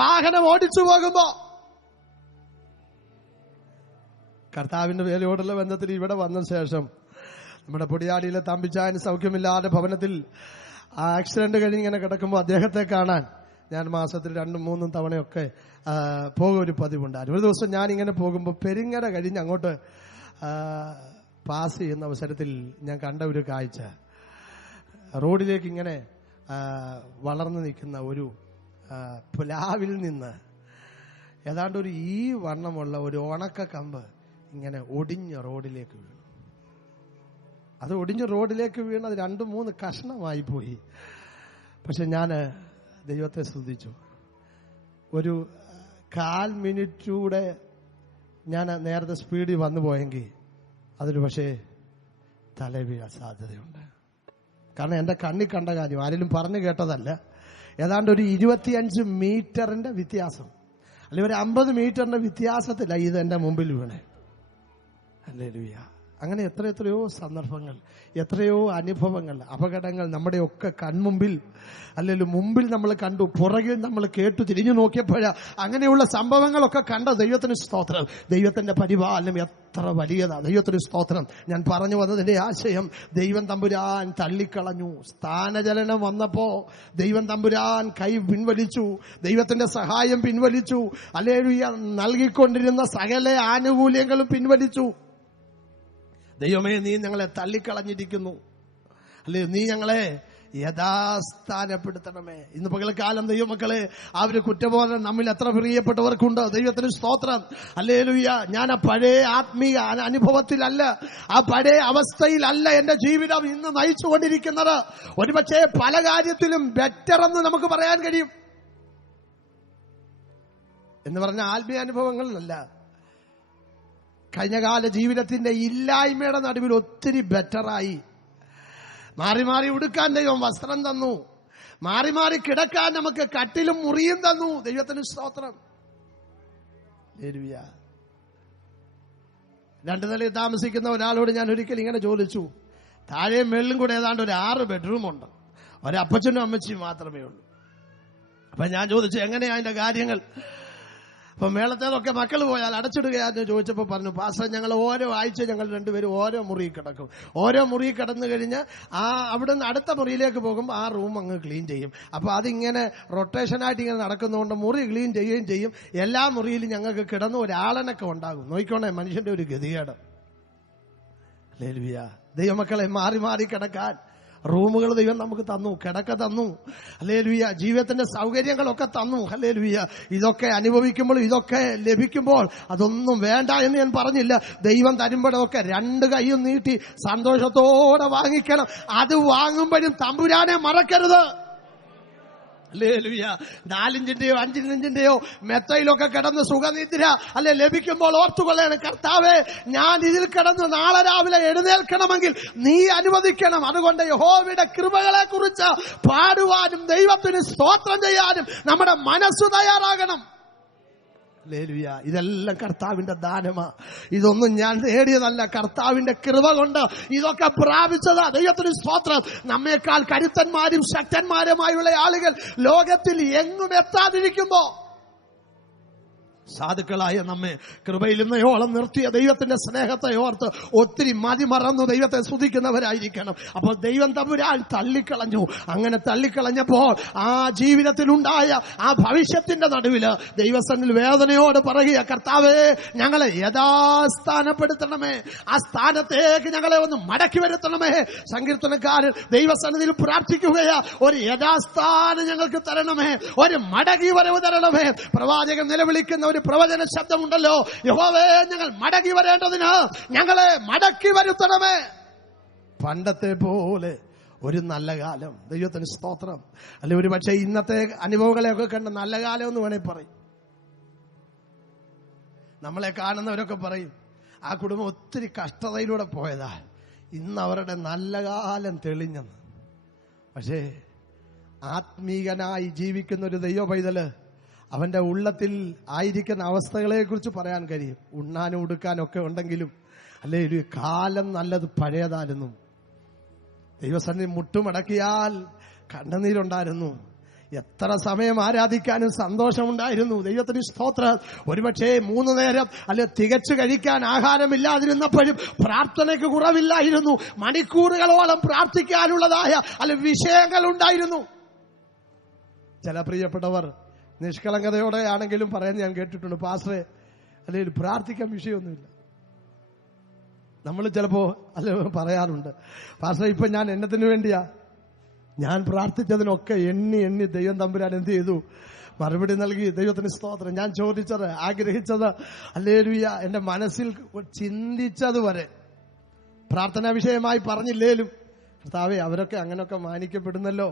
വാഹനം ഓടിച്ചു പോകുമ്പോ കർത്താവിന്റെ വേലയോടുള്ള ബന്ധത്തിൽ ഇവിടെ വന്ന ശേഷം നമ്മുടെ പൊടിയാടിയിലെ തമ്പിച്ചായന് സൗഖ്യമില്ലാതെ ഭവനത്തിൽ ആക്സിഡന്റ് കഴിഞ്ഞ് ഇങ്ങനെ കിടക്കുമ്പോൾ അദ്ദേഹത്തെ കാണാൻ ഞാൻ മാസത്തിൽ 2-3 തവണയൊക്കെ പോകുക ഒരു പതിവുണ്ടായിരുന്നു. ഒരു ദിവസം ഞാൻ ഇങ്ങനെ പോകുമ്പോൾ പെരിങ്ങര കഴിഞ്ഞ് അങ്ങോട്ട് പാസ് ചെയ്യുന്ന അവസരത്തിൽ ഞാൻ കണ്ട ഒരു കാഴ്ച, റോഡിലേക്ക് ഇങ്ങനെ വളർന്നു നിൽക്കുന്ന ഒരു പ്ലാവിൽ നിന്ന് ഏതാണ്ട് ഒരു ഈ വണ്ണമുള്ള ഒരു ഉണക്ക കമ്പ് ഇങ്ങനെ ഒടിഞ്ഞ റോഡിലേക്ക് വീണു. അത് ഒടിഞ്ഞ റോഡിലേക്ക് വീണത് 2-3 കഷ്ണമായി പോയി. പക്ഷെ ഞാൻ ദൈവത്തെ സ്തുതിച്ചു. ഒരു 1/4 മിനിറ്റൂടെ ഞാൻ നേരത്തെ സ്പീഡിൽ വന്നു പോയെങ്കിൽ അതിന് പക്ഷേ തല വീഴാൻ സാധ്യതയുണ്ട്. കാരണം എന്റെ കണ്ണിൽ കണ്ട കാര്യം, ആരെങ്കിലും പറഞ്ഞു കേട്ടതല്ല. ഏതാണ്ട് ഒരു 25 മീറ്ററിന്റെ വ്യത്യാസം, അല്ലെങ്കിൽ ഒരു 50 മീറ്ററിന്റെ വ്യത്യാസത്തില്ല ഇത് എന്റെ മുമ്പിൽ വീണേ. ഹല്ലേലൂയ. അങ്ങനെ എത്രയോ സന്ദർഭങ്ങൾ, എത്രയോ അനുഭവങ്ങൾ, അപകടങ്ങൾ നമ്മുടെയൊക്കെ കൺമുമ്പിൽ അല്ലെങ്കിൽ മുമ്പിൽ നമ്മൾ കണ്ടു, പുറകിൽ നമ്മൾ കേട്ടു, തിരിഞ്ഞു നോക്കിയപ്പോഴാ അങ്ങനെയുള്ള സംഭവങ്ങളൊക്കെ കണ്ട ദൈവത്തിന് സ്തോത്രം. ദൈവത്തിന്റെ പരിപാലനം അത്ര വലിയതാ. ദൈവത്തിന് സ്തോത്രം. ഞാൻ പറഞ്ഞു വന്നതിന്റെ ആശയം, ദൈവം തമ്പുരാൻ തള്ളിക്കളഞ്ഞു. സ്ഥാനചലനം വന്നപ്പോ ദൈവം തമ്പുരാൻ കൈ പിൻവലിച്ചു, ദൈവത്തിന്റെ സഹായം പിൻവലിച്ചു. ഹല്ലേലൂയ. നൽകിക്കൊണ്ടിരുന്ന സകല ആനുകൂല്യങ്ങളും പിൻവലിച്ചു. ദൈവമേ, നീ ഞങ്ങളെ തള്ളിക്കളഞ്ഞിരിക്കുന്നു. അല്ലേ, നീ ഞങ്ങളെ യഥാസ്ഥാനപ്പെടുത്തണമേ. ഇന്ന് പകൽക്കാലം ദൈവമക്കളെ, ആ ഒരു കുറ്റബോധം നമ്മിൽ എത്ര പ്രിയപ്പെട്ടവർക്കുണ്ട്. ദൈവത്തിന് സ്തോത്രം. ഹല്ലേലൂയ. ഞാൻ ആ പഴയ ആത്മീയ അനുഭവത്തിലല്ല, ആ പഴയ അവസ്ഥയിലല്ല എന്റെ ജീവിതം ഇന്ന് നയിച്ചുകൊണ്ടിരിക്കുന്നത്. ഒരുപക്ഷെ പല കാര്യത്തിലും ബെറ്റർ എന്ന് നമുക്ക് പറയാൻ കഴിയും. എന്ന് പറഞ്ഞ ആത്മീയ അനുഭവങ്ങളിലല്ല, കഴിഞ്ഞകാല ജീവിതത്തിന്റെ ഇല്ലായ്മയുടെ നടുവിൽ ഒത്തിരി ബെറ്ററായി. മാറി മാറി ഉടുക്കാൻ ദൈവം വസ്ത്രം തന്നു, മാറി മാറി കിടക്കാൻ നമുക്ക് കട്ടിലും മുറിയും തന്നു. ദൈവത്തിന് സ്തോത്രം. രണ്ടു നിലയിൽ താമസിക്കുന്ന ഒരാളോട് ഞാൻ ഒരിക്കൽ ഇങ്ങനെ ചോദിച്ചു. താഴെയും മേളിലും കൂടെ ഏതാണ്ട് ഒരു 6 ബെഡ്റൂമുണ്ട്, ഒരപ്പച്ചനും അമ്മച്ചിയും മാത്രമേ ഉള്ളൂ. അപ്പൊ ഞാൻ ചോദിച്ചു, എങ്ങനെയാ അതിന്റെ കാര്യങ്ങൾ? അപ്പൊ മേളത്തേതൊക്കെ മക്കൾ പോയാൽ അടച്ചിടുകയാന്ന് ചോദിച്ചപ്പോ പറഞ്ഞു, പാസ്റ്റർ, ഞങ്ങൾ ഓരോ ആഴ്ച ഞങ്ങൾ രണ്ടുപേരും ഓരോ മുറി കിടക്കും. ഓരോ മുറി കിടന്നു കഴിഞ്ഞ് അവിടെ നിന്ന് അടുത്ത മുറിയിലേക്ക് പോകുമ്പോൾ ആ റൂം അങ്ങ് ക്ലീൻ ചെയ്യും. അപ്പൊ അതിങ്ങനെ റൊട്ടേഷനായിട്ട് ഇങ്ങനെ നടക്കുന്നതുകൊണ്ട് മുറി ക്ലീൻ ചെയ്യുകയും ചെയ്യും. എല്ലാ മുറിയിലും ഞങ്ങൾക്ക് കിടന്ന് ഒരാളനൊക്കെ ഉണ്ടാകും. നോക്കിക്കോണേ മനുഷ്യന്റെ ഒരു ഗതികേട്. ഹല്ലേലൂയ. ദൈവമക്കളെ, മാറി മാറി കിടക്കാൻ റൂമുകൾ ദൈവം നമുക്ക് തന്നു, കിടക്ക തന്നു. ഹല്ലേലൂയ. ജീവിതത്തിന്റെ സൗകര്യങ്ങളൊക്കെ തന്നു. ഹല്ലേലൂയ. ഇതൊക്കെ അനുഭവിക്കുമ്പോൾ, ഇതൊക്കെ ലഭിക്കുമ്പോൾ അതൊന്നും വേണ്ട എന്ന് ഞാൻ പറഞ്ഞില്ല. ദൈവം തരുമ്പോഴൊക്കെ 2 കൈയും നീട്ടി സന്തോഷത്തോടെ വാങ്ങിക്കണം. അത് വാങ്ങുമ്പോഴും തമ്പുരാനെ മറക്കരുത്. ഹല്ലേലൂയ. 4 ഇഞ്ചിന്റെയോ 5 ഇഞ്ചിന്റെയോ മെത്തയിലൊക്കെ കിടന്ന് സുഖനിദ്ര അല്ലെ ലഭിക്കുമ്പോൾ ഓർത്തുകൊള്ളണം, കർത്താവേ, ഞാൻ ഇതിൽ കിടന്ന് നാളെ രാവിലെ എഴുന്നേൽക്കണമെങ്കിൽ നീ അനുവദിക്കണം. അതുകൊണ്ട് യഹോവയുടെ കൃപകളെ കുറിച്ച് പാടുവാനും ദൈവത്തിന് സ്തോത്രം ചെയ്യാനും നമ്മുടെ മനസ്സ് തയ്യാറാകണം. ഹല്ലേലൂയ. ഇതെല്ലാം കർത്താവിന്റെ ദാനമാ. ഇതൊന്നും ഞാൻ നേടിയതല്ല, കർത്താവിന്റെ കൃപ കൊണ്ട് ഇതൊക്കെ പ്രാപിച്ചതാ. ദൈവത്തിന് സ്തോത്രം. നമ്മേക്കാൾ കരുത്തന്മാരും ശക്തന്മാരുമായുള്ള ആളുകൾ ലോകത്തിൽ എങ്ങും എത്താതിരിക്കുമ്പോ സാധുക്കളായ നമ്മെ കൃപയിൽ ഇന്നയോളം നിർത്തിയ ദൈവത്തിന്റെ സ്നേഹത്തെ ഓർത്ത് ഒത്തിരി മതിമറന്നു ദൈവത്തെ സ്തുതിക്കുന്നവരായിരിക്കണം. അപ്പോൾ ദൈവം തമ്പുരാൻ തള്ളിക്കളഞ്ഞു. അങ്ങനെ തള്ളിക്കളഞ്ഞപ്പോൾ ആ ജീവിതത്തിലുണ്ടായ ആ ഭവിഷ്യത്തിന്റെ നടുവില് ദൈവസന്നിധിയിൽ വേദനയോട് പറയുക, കർത്താവേ, ഞങ്ങളെ യഥാസ്ഥാനപ്പെടുത്തണമേ, ആ സ്ഥാനത്തേക്ക് ഞങ്ങളെ ഒന്ന് മടക്കി വരുത്തണമേ. സങ്കീർത്തനക്കാരൻ ദൈവസന്നിധിയിൽ പ്രാർത്ഥിക്കുകയാ, ഒരു യഥാസ്ഥാനം ഞങ്ങൾക്ക് തരണമേ, ഒരു മടങ്ങി വരവ് തരണമേ. പ്രവാചകൻ നിലവിളിക്കുന്ന ഒരു പ്രവചന ശബ്ദമുണ്ടല്ലോ, യഹോവേ, ഞങ്ങൾ മടങ്ങി വരേണ്ടതിന് ഞങ്ങളെ മടക്കി വരുത്തണമേ. പണ്ടത്തെ പോലെ ഒരു നല്ല കാലം. ദൈവത്തിന് സ്തോത്രം. അല്ലെ, ഒരു പക്ഷേ ഇന്നത്തെ അനുഭവങ്ങളെയൊക്കെ കണ്ട് നല്ല കാലം എന്ന് വേണേ പറയും. നമ്മളെ കാണുന്നവരൊക്കെ പറയും, ആ കുടുംബം ഒത്തിരി കഷ്ടതയിലൂടെ പോയതാ, ഇന്ന് അവരുടെ നല്ല കാലം തെളിഞ്ഞെന്ന്. പക്ഷേ ആത്മീകനായി ജീവിക്കുന്ന ഒരു ദൈവ പൈതല് അവന്റെ ഉള്ളത്തിൽ ആയിരിക്കുന്ന അവസ്ഥകളെ കുറിച്ച് പറയാൻ കഴിയും. ഉണ്ണാനും ഉടുക്കാനൊക്കെ ഉണ്ടെങ്കിലും അല്ലേ, ഒരു കാലം നല്ലത് പഴയതായിരുന്നു. ദൈവസന്നിധി മുട്ടുമടക്കിയാൽ കണ്ണുനീരുണ്ടായിരുന്നു. എത്ര സമയം ആരാധിക്കാനും സന്തോഷമുണ്ടായിരുന്നു. ദൈവത്തിന് സ്തോത്രം. ഒരുപക്ഷെ 3 നേരം അല്ലെ തികച്ചു കഴിക്കാൻ ആഹാരമില്ലാതിരുന്നപ്പോഴും പ്രാർത്ഥനയ്ക്ക് കുറവില്ലായിരുന്നു. മണിക്കൂറുകളോളം പ്രാർത്ഥിക്കാനുള്ളതായ അല്ലെ വിഷയങ്ങൾ ഉണ്ടായിരുന്നു. ചില പ്രിയപ്പെട്ടവർ നിഷ്കളങ്കതയോടെ ആണെങ്കിലും പറയാൻ ഞാൻ കേട്ടിട്ടുണ്ട്, പാസ്റ്ററെ, അല്ലെങ്കിൽ പ്രാർത്ഥിക്കാൻ വിഷയമൊന്നുമില്ല. നമ്മൾ ചിലപ്പോ അല്ലെ പറയാറുണ്ട്, പാസ്റ്ററെ, ഇപ്പൊ ഞാൻ എന്നതിനു വേണ്ടിയാ, ഞാൻ പ്രാർത്ഥിച്ചതിനൊക്കെ എണ്ണി എണ്ണി ദൈവം തമ്പുരാൻ എന്ത് ചെയ്തു? മറുപടി നൽകി. ദൈവത്തിന് സ്തോത്രം. ഞാൻ ചോദിച്ചത്, ആഗ്രഹിച്ചത്, ഹല്ലേലൂയ, എന്റെ മനസ്സിൽ ചിന്തിച്ചത് വരെ പ്രാർത്ഥനാ വിഷയമായി പറഞ്ഞില്ലേലും, കർത്താവേ, അവരൊക്കെ അങ്ങനെയൊക്കെ മാനിക്കപ്പെടുന്നല്ലോ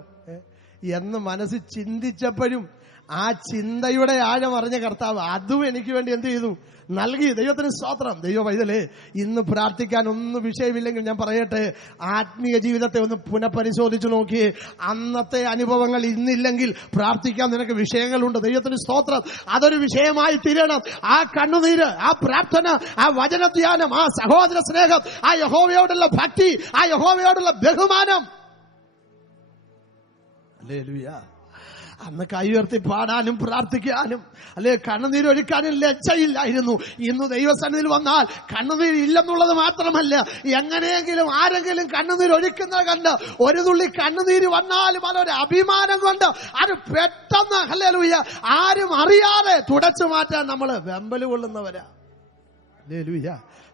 എന്ന് മനസ്സിൽ ചിന്തിച്ചപ്പോഴും ആ ചിന്തയുടെ ആഴം അറിഞ്ഞ കർത്താവ് അതും എനിക്ക് വേണ്ടി എന്ത് ചെയ്തു? നൽകി. ദൈവത്തിന് സ്തോത്രം. ദൈവ പൈതലേ, ഇന്ന് പ്രാർത്ഥിക്കാൻ ഒന്നും വിഷയമില്ലെങ്കിൽ ഞാൻ പറയട്ടെ, ആത്മീയ ജീവിതത്തെ ഒന്ന് പുനഃപരിശോധിച്ചു നോക്കിയേ. അന്നത്തെ അനുഭവങ്ങൾ ഇന്നില്ലെങ്കിൽ പ്രാർത്ഥിക്കാൻ നിനക്ക് വിഷയങ്ങളുണ്ട്. ദൈവത്തിന് സ്തോത്രം. അതൊരു വിഷയമായി തീരണം. ആ കണ്ണുനീര്, ആ പ്രാർത്ഥന, ആ വചനധ്യാനം, ആ സഹോദര സ്നേഹം, ആ യഹോവയോടുള്ള ഭക്തി, ആ യഹോവയോടുള്ള ബഹുമാനം. ഹല്ലേലൂയ. അന്ന് കൈ ഉയർത്തി പാടാനും പ്രാർത്ഥിക്കാനും അല്ലെ കണ്ണുനീരൊഴുക്കാനും ലജ്ജയില്ലായിരുന്നു. ഇന്ന് ദൈവസന്നിധിയിൽ വന്നാൽ കണ്ണുനീരില്ലെന്നുള്ളത് മാത്രമല്ല, എങ്ങനെയെങ്കിലും ആരെങ്കിലും കണ്ണുനീരൊഴുക്കുന്നത് കണ്ട് ഒരു തുള്ളി കണ്ണുനീര് വന്നാലും അതൊരു അഭിമാനം കൊണ്ട് അത് പെട്ടെന്ന് ഹല്ലേലൂയ ആരും അറിയാതെ തുടച്ചു മാറ്റാൻ നമ്മൾ വെമ്പല് കൊള്ളുന്നവരാ. ഹല്ലേലൂയ.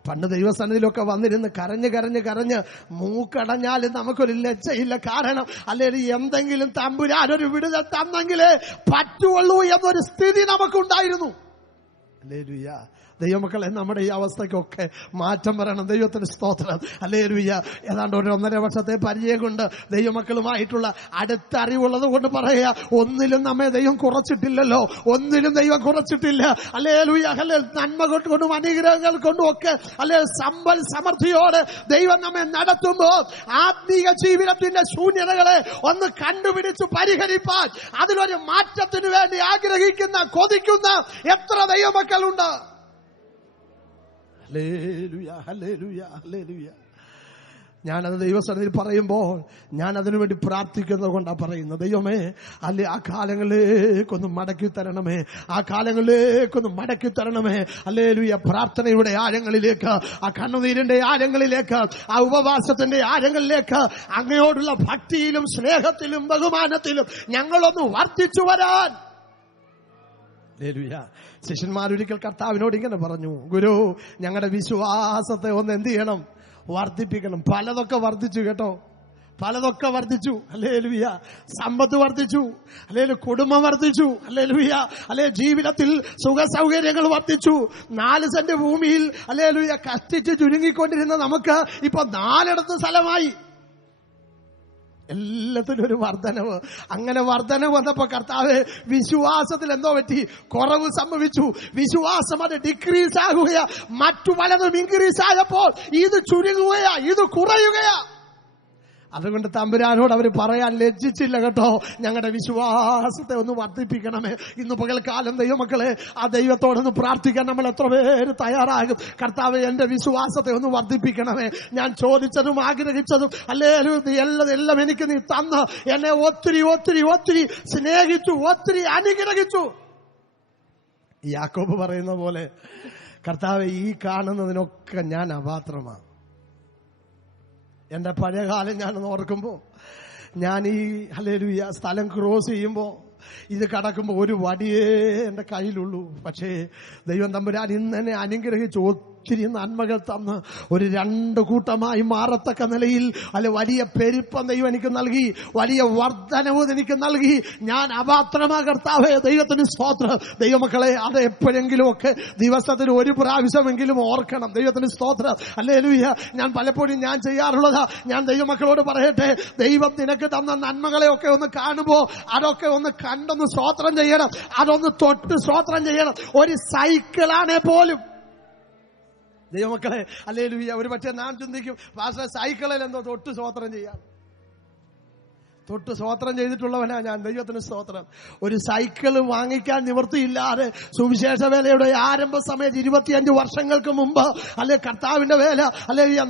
പണ്ട് ദൈവസന്നിധിയിലൊക്കെ വന്നിരുന്ന് കരഞ്ഞ് മൂക്കടഞ്ഞാലും നമുക്കൊരു ലജ്ജയില്ല. കാരണം അല്ലെങ്കിൽ എന്തെങ്കിലും തമ്പുരാനൊരു വിടുതൽ തന്നെങ്കിലേ പറ്റുള്ളൂ എന്നൊരു സ്ഥിതി നമുക്കുണ്ടായിരുന്നു. ഹല്ലേലൂയ. ദൈവമക്കളെ, നമ്മുടെ ഈ അവസ്ഥയ്ക്കൊക്കെ മാറ്റം വരണം. ദൈവത്തിന് സ്തോത്രം. ഹല്ലേലൂയ. ഏതാണ്ട് 1.5 വർഷത്തെ പരിചയം കൊണ്ട് ദൈവമക്കളുമായിട്ടുള്ള അടുത്തറിവുള്ളത് കൊണ്ട് പറയുക, ഒന്നിലും നമ്മെ ദൈവം കുറച്ചിട്ടില്ലല്ലോ, ഒന്നിലും ദൈവം കുറച്ചിട്ടില്ല. ഹല്ലേലൂയ. നന്മ കൊണ്ടും അനുഗ്രഹങ്ങൾ കൊണ്ടും ഒക്കെ സമ്പൽ സമൃദ്ധിയോടെ ദൈവം നമ്മെ നടത്തുമ്പോൾ ആത്മീക ജീവിതത്തിന്റെ ശൂന്യതകളെ ഒന്ന് കണ്ടുപിടിച്ച് പരിഹരിപ്പാൻ, അതിലൊരു മാറ്റത്തിന് വേണ്ടി ആഗ്രഹിക്കുന്ന കൊതിക്കുന്ന എത്ര ദൈവമക്കളുണ്ട്. Hallelujah, hallelujah, hallelujah. ഞാനത് ദൈവസന്നിധിയിൽ പറയുമ്പോൾ ഞാൻ അതിനുവേണ്ടി പ്രാർത്ഥിക്കുന്നത് കൊണ്ടാണ് പറയുന്നത്. ദൈവമേ, അല്ലെ ആ കാലങ്ങളിലേക്കൊന്ന് മടക്കി തരണമേ, ആ കാലങ്ങളിലേക്കൊന്ന് മടക്കി തരണമേ. ഹല്ലേലൂയ. പ്രാർത്ഥനയുടെ ആഴങ്ങളിലേക്ക്, ആ കണ്ണുനീരിന്റെ ആഴങ്ങളിലേക്ക്, ആ ഉപവാസത്തിന്റെ ആഴങ്ങളിലേക്ക്, അങ്ങയോടുള്ള ഭക്തിയിലും സ്നേഹത്തിലും ബഹുമാനത്തിലും ഞങ്ങളൊന്ന് വർദ്ധിച്ചു വരാൻ. ഹല്ലേലൂയ. ശിഷ്യന്മാരൊരിക്കൽ കർത്താവിനോട് ഇങ്ങനെ പറഞ്ഞു, ഗുരു, ഞങ്ങളുടെ വിശ്വാസത്തെ ഒന്ന് എന്ത് ചെയ്യണം? വർദ്ധിപ്പിക്കണം. പലതൊക്കെ വർദ്ധിച്ചു കേട്ടോ, പലതൊക്കെ വർദ്ധിച്ചു. ഹല്ലേലൂയ. സമ്പത്ത് വർദ്ധിച്ചു, അല്ലെങ്കിൽ കുടുംബം വർദ്ധിച്ചു, ഹല്ലേലൂയ. അല്ലെ ജീവിതത്തിൽ സുഖ സൗകര്യങ്ങൾ വർദ്ധിച്ചു. 4 സെന്റ് ഭൂമിയിൽ ഹല്ലേലൂയ കഷ്ടിച്ച് ചുരുങ്ങിക്കൊണ്ടിരുന്ന നമുക്ക് ഇപ്പൊ 4 സ്ഥലമായി. എല്ലാത്തിനും ഒരു വർധനവ്. അങ്ങനെ വർധനവ് വന്നപ്പോ കർത്താവ് വിശ്വാസത്തിൽ എന്തോ പറ്റി? കുറവ് സംഭവിച്ചു. വിശ്വാസം അത് ഡിക്രീസ് ആകുകയാ, മറ്റു പലതും ഇൻക്രീസ് ആയപ്പോൾ ഇത് ചുരുങ്ങുകയാ, ഇത് കുറയുകയാ. അതുകൊണ്ട് തമ്പുരാനോട് അവർ പറയാൻ ലജ്ജിച്ചില്ല കേട്ടോ, ഞങ്ങളുടെ വിശ്വാസത്തെ ഒന്ന് വർദ്ധിപ്പിക്കണമേ. ഇന്ന് പകൽക്കാലം ദൈവമക്കളെ, ആ ദൈവത്തോടൊന്ന് പ്രാർത്ഥിക്കാൻ നമ്മൾ എത്ര പേര് തയ്യാറാകും? കർത്താവ്, എന്റെ വിശ്വാസത്തെ ഒന്ന് വർദ്ധിപ്പിക്കണമേ. ഞാൻ ചോദിച്ചതും ആഗ്രഹിച്ചതും എല്ലാം എനിക്ക് നീ തന്ന് എന്നെ ഒത്തിരി ഒത്തിരി ഒത്തിരി സ്നേഹിച്ചു, ഒത്തിരി അനുഗ്രഹിച്ചു. യാക്കോബ് പറയുന്ന പോലെ, കർത്താവ്, ഈ കാണുന്നതിനൊക്കെ ഞാൻ അപാത്രമാണ്. എന്റെ പഴയകാലം ഞാനൊന്ന് ഓർക്കുമ്പോ, ഞാൻ ഈ ഹല്ലേലൂയ സ്ഥലം ക്രോസ് ചെയ്യുമ്പോ ഇത് കടക്കുമ്പോ ഒരു വടിയേ എന്റെ കയ്യിലുള്ളൂ. പക്ഷേ ദൈവം തമ്പുരാൻ ഇന്നെന്നെ അനുഗ്രഹിച്ചു, ഒത്തിരി നന്മകൾ തന്ന് ഒരു 2 കൂട്ടമായി മാറത്തക്ക നിലയിൽ വലിയ പെരുപ്പം ദൈവം എനിക്ക് നൽകി, വലിയ വർധനവ് എനിക്ക് നൽകി. ഞാൻ അപാത്രമാ കർത്താവേ. ദൈവത്തിന് സ്തോത്രം. ദൈവമക്കളെ, അത് എപ്പോഴെങ്കിലും ഒക്കെ ദിവസത്തിൽ 1 പ്രാവശ്യമെങ്കിലും ഓർക്കണം. ദൈവത്തിന് സ്തോത്രം. ഹല്ലേലൂയ. ഞാൻ പലപ്പോഴും ഞാൻ ചെയ്യാറുള്ളതാ. ഞാൻ ദൈവമക്കളോട് പറയട്ടെ, ദൈവം നിനക്ക് തന്ന നന്മകളെയൊക്കെ ഒന്ന് കാണുമ്പോ അതൊക്കെ ഒന്ന് കണ്ടൊന്ന് സ്തോത്രം ചെയ്യണം, അതൊന്ന് തൊട്ട് സ്തോത്രം ചെയ്യണം. ഒരു സൈക്കിളാണെ പോലും ദൈവമക്കളെ, ഹല്ലേലൂയ. ഒരു പക്ഷേ നാം ചിന്തിക്കും, പാസ്റ്റർ സൈക്കിളിൽ എന്തോ തൊട്ട് സ്തോത്രം ചെയ്യാം. തൊട്ട് സ്തോത്രം ചെയ്തിട്ടുള്ളവനാ ഞാൻ. ദൈവത്തിന് സ്തോത്രം. ഒരു സൈക്കിൾ വാങ്ങിക്കാൻ നിവൃത്തിയില്ലാതെ സുവിശേഷ വേലയുടെ ആരംഭ സമയത്ത് 25 വർഷങ്ങൾക്ക് മുമ്പ് കർത്താവിന്റെ വേല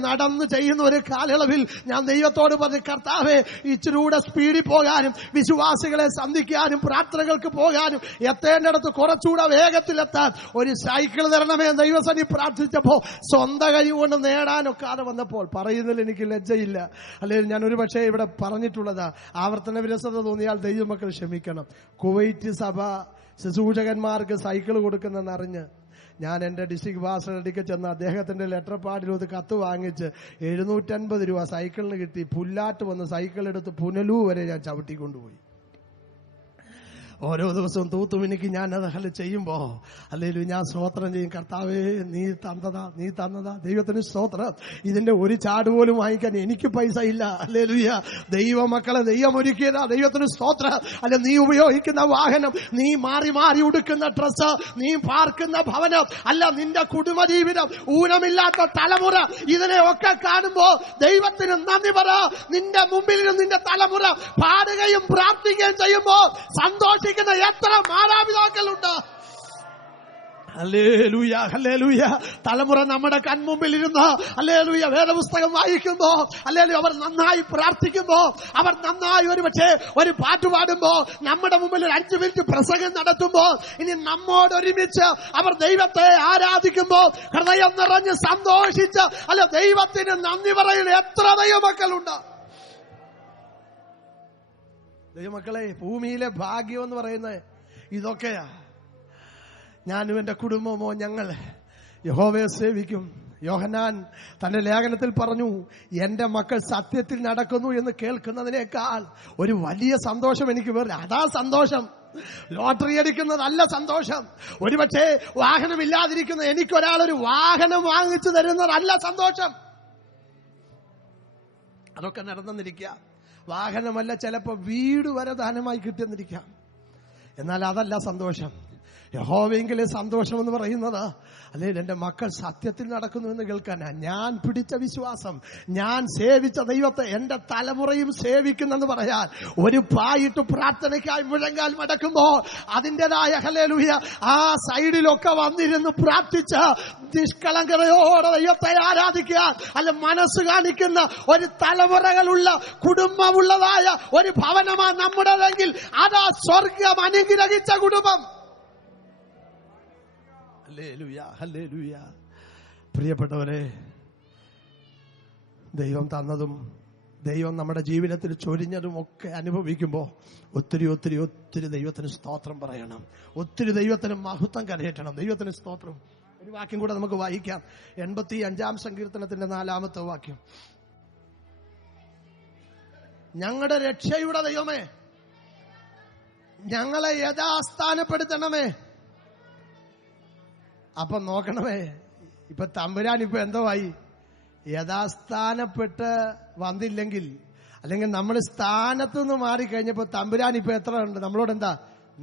നടന്ന് ചെയ്യുന്ന ഒരു കാലയളവിൽ ഞാൻ ദൈവത്തോട് പറഞ്ഞു, കർത്താവെ, ഇച്ചിരൂടെ സ്പീഡിൽ പോകാനും വിശ്വാസികളെ സന്ധിക്കാനും പ്രാർത്ഥനകൾക്ക് പോകാനും എത്തേണ്ടിടത്ത് കുറച്ചുകൂടെ വേഗത്തിലെത്താൻ ഒരു സൈക്കിൾ തരണമേ. ദൈവസന്നി പ്രാർത്ഥിച്ചപ്പോ സ്വന്തം കഴിവ് കൊണ്ട് നേടാനൊക്കാതെ വന്നപ്പോൾ പറയുന്നതിൽ എനിക്ക് ലജ്ജയില്ല. അല്ലെങ്കിൽ ഞാൻ ഒരു പക്ഷേ ഇവിടെ പറഞ്ഞിട്ടുള്ളതാ, ആവർത്തന വിരസത തോന്നിയാൽ ദൈവമക്കൾ ക്ഷമിക്കണം. കുവൈറ്റ് സഭ ശുശ്രൂഷകന്മാർക്ക് സൈക്കിൾ കൊടുക്കുന്നെന്നറിഞ്ഞ് ഞാൻ എന്റെ ഡിസ്ട്രിക്ട് പാസ്റ്ററുടെ ചെന്ന് അദ്ദേഹത്തിന്റെ ലെറ്റർ പാഡിൽ ഒരു കത്ത് വാങ്ങിച്ച് 750 രൂപ സൈക്കിളിന് കിട്ടി. പുല്ലാട്ട് വന്ന് സൈക്കിൾ എടുത്ത് പുനലൂ വരെ ഞാൻ ചവിട്ടിക്കൊണ്ടുപോയി. ഓരോ ദിവസവും തൂത്തുമിനിക്ക് ഞാൻ അത് ചെയ്യുമ്പോ അല്ലെങ്കിൽ ഞാൻ സ്തോത്രം ചെയ്യും. കർത്താവേ, നീ തന്നതാ. ദൈവത്തിന് സ്തോത്രം. ഇതിന്റെ ഒരു ചാട് പോലും വാങ്ങിക്കാൻ എനിക്ക് പൈസ ഇല്ല. ഹല്ലേലൂയ. ദൈവമക്കളെ ദൈവം ഒരുക്കിയതാ. ദൈവത്തിന് സ്തോത്രം. അല്ല, നീ ഉപയോഗിക്കുന്ന വാഹനം, നീ മാറി മാറി ഉടുക്കുന്ന ഡ്രസ്സ്, നീ പാർക്കുന്ന ഭവനം, അല്ല നിന്റെ കുടുംബജീവിതം, ഊനമില്ലാത്ത തലമുറ, ഇതിനെയൊക്കെ കാണുമ്പോ ദൈവത്തിന് നന്ദി പറ. നിന്റെ മുമ്പിൽ നിന്റെ തലമുറ പാടുകയും പ്രാർത്ഥിക്കുകയും ചെയ്യുമ്പോൾ സന്തോഷം എത്ര മാതാപിതാക്കളുണ്ട്. Hallelujah, hallelujah. തലമുറ നമ്മുടെ കൺമുമ്പിൽ ഇരുന്ന് ഹല്ലേലൂയ വേദപുസ്തകം വായിക്കുമ്പോ, ഹല്ലേലൂയ, അവർ നന്നായി പ്രാർത്ഥിക്കുമ്പോ, അവർ നന്നായി ഒരു പാട്ട് പാടുമ്പോ, നമ്മുടെ മുമ്പിൽ ഒരു 5 മിനിറ്റ് പ്രസംഗം നടത്തുമ്പോ, ഇനി നമ്മോട് ഒരുമിച്ച് അവർ ദൈവത്തെ ആരാധിക്കുമ്പോ ഹൃദയം നിറഞ്ഞ് സന്തോഷിച്ച് ദൈവത്തിന് നന്ദി പറയുന്ന എത്ര ദൈവമക്കളുണ്ട്. ദൈവമക്കളെ, ഭൂമിയിലെ ഭാഗ്യം എന്ന് പറയുന്നത് ഇതൊക്കെയാ. ഞാനും എന്റെ കുടുംബമോ ഞങ്ങൾ യഹോവയെ സേവിക്കും. യോഹന്നാൻ തന്റെ ലേഖനത്തിൽ പറഞ്ഞു, എന്റെ മക്കൾ സത്യത്തിൽ നടക്കുന്നു എന്ന് കേൾക്കുന്നതിനേക്കാൾ ഒരു വലിയ സന്തോഷം എനിക്ക് വേറെ. അതാ സന്തോഷം. ലോട്ടറി അടിക്കുന്നതല്ല സന്തോഷം. ഒരുപക്ഷെ വാഹനമില്ലാതിരിക്കുന്ന എനിക്കൊരാളൊരു വാഹനം വാങ്ങിച്ചു തരുന്നതല്ല സന്തോഷം. അതൊക്കെ നടന്നെന്നിരിക്കാം. വാഹനമല്ല, ചിലപ്പോ വീട് വരെ ദാനമായി കിട്ടിയെന്നിരിക്കാം. എന്നാൽ അതല്ല സന്തോഷം. യഹോവയെങ്കിലെ സന്തോഷം എന്ന് പറയുന്നത്, അല്ലെങ്കിൽ എന്റെ മക്കൾ സത്യത്തിൽ നടക്കുന്നു എന്ന് കേൾക്കാൻ, ഞാൻ പിടിച്ച വിശ്വാസം, ഞാൻ സേവിച്ച ദൈവത്തെ എന്റെ തലമുറയും സേവിക്കുന്നെന്ന് പറയാൻ, ഒരു പായിട്ട് പ്രാർത്ഥനയ്ക്കായി മുഴങ്കാൽ മടക്കുമ്പോ അതിൻ്റെതായ ഹല്ലേലൂയ ആ സൈഡിലൊക്കെ വന്നിരുന്ന് പ്രാർത്ഥിച്ച് നിഷ്കളങ്കതയോടെ ദൈവത്തെ ആരാധിക്കാൻ മനസ്സ് കാണിക്കുന്ന ഒരു തലമുറകളുള്ള കുടുംബമുള്ളതായ ഒരു ഭവനമാണ് നമ്മുടേതെങ്കിൽ അതാ സ്വർഗം അനുഗ്രഹിച്ച കുടുംബം. Hallelujah, hallelujah. പ്രിയപ്പെട്ടവരെ, ദൈവം തന്നതും ദൈവം നമ്മുടെ ജീവിതത്തിൽ ചൊരിഞ്ഞതും ഒക്കെ അനുഭവിക്കുമ്പോൾ ഒത്തിരി ഒത്തിരി ഒത്തിരി ദൈവത്തിന് സ്തോത്രം പറയണം. ഒത്തിരി ദൈവത്തിന് മഹത്വം കരയറ്റണം. ദൈവത്തിന് സ്തോത്രം. ഒരു വാക്യം കൂടെ നമുക്ക് വായിക്കാം. 85-ാം സങ്കീർത്തനത്തിന്റെ 4-ാമത്തെ വാക്യം. ഞങ്ങളുടെ രക്ഷയുടെ ദൈവമേ, ഞങ്ങളെ യഥാസ്ഥാനപ്പെടുത്തണമേ. അപ്പൊ നോക്കണമേ, ഇപ്പൊ തമ്പുരാൻ ഇപ്പൊ എന്തോ ആയി? യഥാസ്ഥാനപ്പെട്ട് വന്നില്ലെങ്കിൽ, അല്ലെങ്കിൽ നമ്മൾ സ്ഥാനത്ത് നിന്ന് മാറിക്കഴിഞ്ഞപ്പോ തമ്പുരാൻ ഇപ്പൊ എത്ര ഉണ്ട്? നമ്മളോട് എന്താ?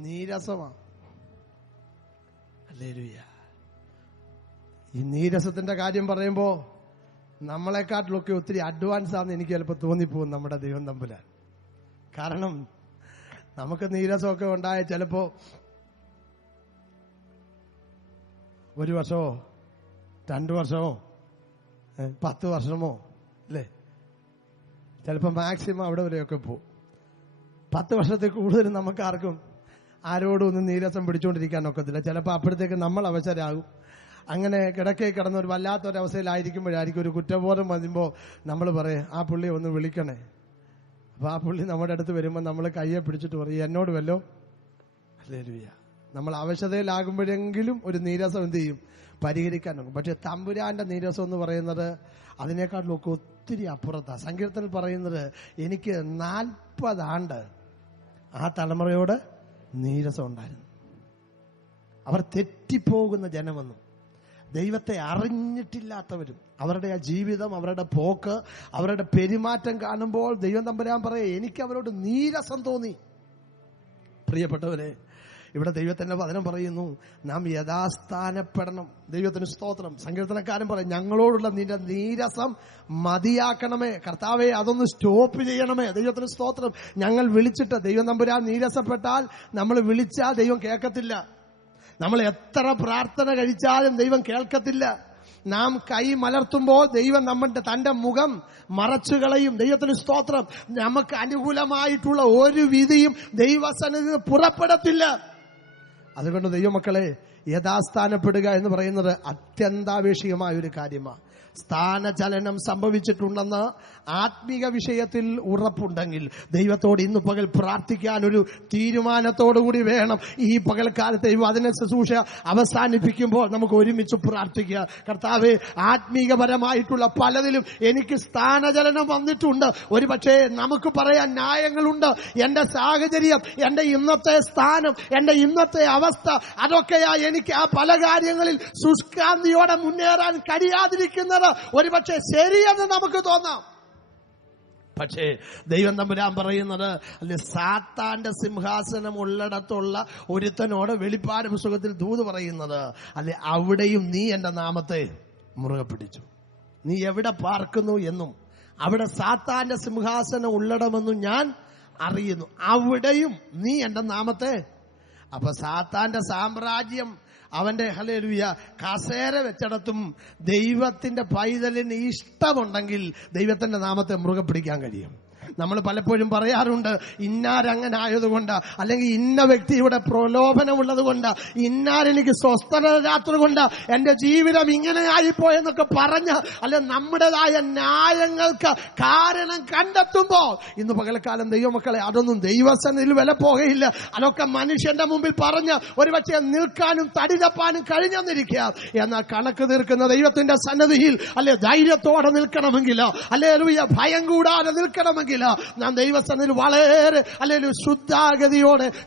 നീരസമാണ്. ഹല്ലേലൂയ. ഈ നീരസത്തിന്റെ കാര്യം പറയുമ്പോ നമ്മളെക്കാട്ടിലൊക്കെ ഒത്തിരി അഡ്വാൻസ് ആണെന്ന് എനിക്ക് ചിലപ്പോൾ തോന്നിപ്പോകും നമ്മുടെ ദൈവം തമ്പുരാൻ. കാരണം നമുക്ക് നീരസമൊക്കെ ഉണ്ടായ ചിലപ്പോ 1 വർഷമോ 2 വർഷമോ 10 വർഷമോ അല്ലേ, ചിലപ്പോൾ മാക്സിമം അവിടെ വരെയൊക്കെ പോകും. 10 വർഷത്തിൽ കൂടുതൽ നമുക്ക് ആർക്കും ആരോടും ഒന്നും നീരസം പിടിച്ചുകൊണ്ടിരിക്കാൻ ഒക്കത്തില്ല. ചിലപ്പോൾ അപ്പോഴത്തേക്ക് നമ്മൾ അവസരമാകും. അങ്ങനെ കിടക്കേ കിടന്ന ഒരു വല്ലാത്തൊരവസ്ഥയിലായിരിക്കുമ്പോഴായിരിക്കും ഒരു കുറ്റബോധം വരുമ്പോൾ നമ്മൾ പറയും, ആ പുള്ളിയെ ഒന്ന് വിളിക്കണേ. അപ്പൊ ആ പുള്ളി നമ്മുടെ അടുത്ത് വരുമ്പോൾ നമ്മൾ കയ്യെ പിടിച്ചിട്ട് പറയും, എന്നോട് വല്ലോ. ഹല്ലേലൂയ. നമ്മൾ അവശതയിലാകുമ്പോഴെങ്കിലും ഒരു നീരസം എന്ത് ചെയ്യും? പരിഹരിക്കാൻ നോക്കും. പക്ഷെ തമ്പുരാന്റെ നീരസം എന്ന് പറയുന്നത് അതിനേക്കാട്ടിലൊക്കെ ഒത്തിരി അപ്പുറത്താണ്. സങ്കീർത്തനത്തിൽ പറയുന്നത്, എനിക്ക് 40 ആണ്ട് ആ തലമുറയോട് നീരസം ഉണ്ടായിരുന്നു. അവർ തെറ്റിപ്പോകുന്ന ജനമെന്നും ദൈവത്തെ അറിഞ്ഞിട്ടില്ലാത്തവരും, അവരുടെ ആ ജീവിതം, അവരുടെ പോക്ക്, അവരുടെ പെരുമാറ്റം കാണുമ്പോൾ ദൈവം തമ്പുരാൻ പറയും, എനിക്ക് അവരോട് നീരസം തോന്നി. പ്രിയപ്പെട്ടവരെ, ഇവിടെ ദൈവത്തിന്റെ വചനം പറയുന്നു, നാം യഥാസ്ഥാനപ്പെടണം. ദൈവത്തിന് സ്തോത്രം. സങ്കീർത്തനക്കാരൻ പറയും, ഞങ്ങളോടുള്ള നിന്റെ നീരസം മതിയാക്കണമേ. കർത്താവെ, അതൊന്ന് സ്റ്റോപ്പ് ചെയ്യണമേ. ദൈവത്തിന് സ്തോത്രം. ഞങ്ങൾ വിളിച്ചിട്ട് ദൈവം തമ്പുരാൻ നീരസപ്പെട്ടാൽ, നമ്മൾ വിളിച്ചാൽ ദൈവം കേൾക്കത്തില്ല. നമ്മൾ എത്ര പ്രാർത്ഥന കഴിച്ചാലും ദൈവം കേൾക്കത്തില്ല. നാം കൈ മലർത്തുമ്പോൾ ദൈവം തന്റെ മുഖം മറച്ചുകളയും. ദൈവത്തിന് സ്തോത്രം. നമുക്ക് അനുകൂലമായിട്ടുള്ള ഒരു വിധിയും ദൈവസന്നിധിയിൽ പുറപ്പെടത്തില്ല. അതുകൊണ്ട് ദൈവമക്കളെ, യഥാസ്ഥാനപ്പെടുക എന്ന് പറയുന്നത് അത്യന്താപേക്ഷികമായ ഒരു കാര്യമാണ്. സ്ഥാനചലനം സംഭവിച്ചിട്ടുണ്ടെന്ന് ആത്മീക വിഷയത്തിൽ ഉറപ്പുണ്ടെങ്കിൽ ദൈവത്തോട് ഇന്ന് പകൽ പ്രാർത്ഥിക്കാൻ ഒരു തീരുമാനത്തോടുകൂടി വേണം. ഈ പകൽക്കാലത്തെ അതിനെ ശുശ്രൂഷ അവസാനിപ്പിക്കുമ്പോൾ നമുക്ക് ഒരുമിച്ച് പ്രാർത്ഥിക്കുക. കർത്താവേ, ആത്മീകപരമായിട്ടുള്ള പലതിലും എനിക്ക് സ്ഥാനചലനം വന്നിട്ടുണ്ട്. ഒരുപക്ഷെ നമുക്ക് പറയാൻ ന്യായങ്ങളുണ്ട്. എന്റെ സാഹചര്യം, എന്റെ ഇന്നത്തെ സ്ഥാനം, എന്റെ ഇന്നത്തെ അവസ്ഥ, അതൊക്കെയാ എനിക്ക് ആ പല കാര്യങ്ങളിൽ ശുഷ്കാന്തിയോടെ മുന്നേറാൻ കഴിയാതിരിക്കുന്നത് ഒരുപക്ഷെ ശരിയെന്ന് നമുക്ക് തോന്നാം. പക്ഷേ ദൈവം തമ്പുരാൻ പറയുന്നത്, അല്ലെ, സാത്താന്റെ സിംഹാസനം ഉള്ളിടത്തുള്ള ഒരുത്തനോട് വെളിപ്പാട് പുസ്തകത്തിൽ ദൂത് പറയുന്നത്, അല്ലെ, അവിടെയും നീ എന്റെ നാമത്തെ മുറുകെ പിടിച്ചു. നീ എവിടെ പാർക്കുന്നു എന്നും അവിടെ സാത്താന്റെ സിംഹാസനം ഉള്ളിടമെന്നും ഞാൻ അറിയുന്നു. അവിടെയും നീ എന്റെ നാമത്തെ. അപ്പൊ സാത്താന്റെ സാമ്രാജ്യം അവന്റെ ഹല്ലേലൂയ കസേര വെച്ചിടത്തും ദൈവത്തിന്റെ പൈതലിന് ഇഷ്ടമുണ്ടെങ്കിൽ ദൈവത്തിന്റെ നാമത്തെ മുറുകെ പിടിക്കാൻ കഴിയും. നമ്മൾ പലപ്പോഴും പറയാറുണ്ട്, ഇന്നാരങ്ങനായതുകൊണ്ട്, അല്ലെങ്കിൽ ഇന്ന വ്യക്തിയുടെ പ്രലോഭനമുള്ളത് കൊണ്ട്, ഇന്നാരെനിക്ക് സ്വസ്ഥതരാത്തത് കൊണ്ട് എന്റെ ജീവിതം ഇങ്ങനെ ആയിപ്പോയെന്നൊക്കെ പറഞ്ഞ് അല്ലെ നമ്മുടേതായ ന്യായങ്ങൾക്ക് കാരണം കണ്ടെത്തുമ്പോൾ ഇന്ന് പകൽക്കാലം ദൈവമക്കളെ, അതൊന്നും ദൈവസന്നിധിയിൽ വില പോകയില്ല. അതൊക്കെ മനുഷ്യന്റെ മുമ്പിൽ പറഞ്ഞ് ഒരുപക്ഷെ നിൽക്കാനും തടി തപ്പാനും കഴിഞ്ഞെന്നിരിക്കുക. എന്നാൽ കണക്ക് തീർക്കുന്ന ദൈവത്തിന്റെ സന്നിധിയിൽ അല്ലെ ധൈര്യത്തോടെ നിൽക്കണമെങ്കിലോ, അല്ലെ ഭയം കൂടാതെ നിൽക്കണമെങ്കിലോ നാം ദൈവസന്നിധിയിൽ വളരെ അല്ലെങ്കിൽ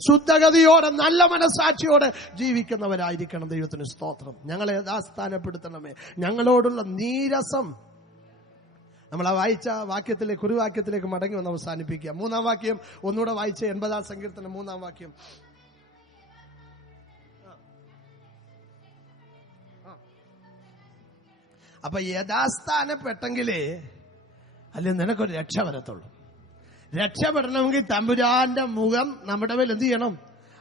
ശുദ്ധഗതിയോടെ നല്ല മനസാക്ഷിയോടെ ജീവിക്കുന്നവരായിരിക്കണം. ദൈവത്തിന് സ്തോത്രം. ഞങ്ങളെ യഥാസ്ഥാനപ്പെടുത്തണമേ. ഞങ്ങളോടുള്ള നീരസം നമ്മൾ ആ വായിച്ച വാക്യത്തിലേക്ക്, ഒരു വാക്യത്തിലേക്ക് മടങ്ങി വന്ന് അവസാനിപ്പിക്കുക. 3-ാം വാക്യം ഒന്നുകൂടെ വായിച്ച 80-ാം സങ്കീർത്തനം 3-ാം വാക്യം. അപ്പൊ യഥാസ്ഥാനപ്പെട്ടെങ്കിലേ അല്ലെ നിനക്കൊരു രക്ഷ വരത്തുള്ളൂ. രക്ഷപ്പെടണമെങ്കിൽ തമ്പുരാന്റെ മുഖം നമ്മുടെ മേൽ എന്ത് ചെയ്യണം?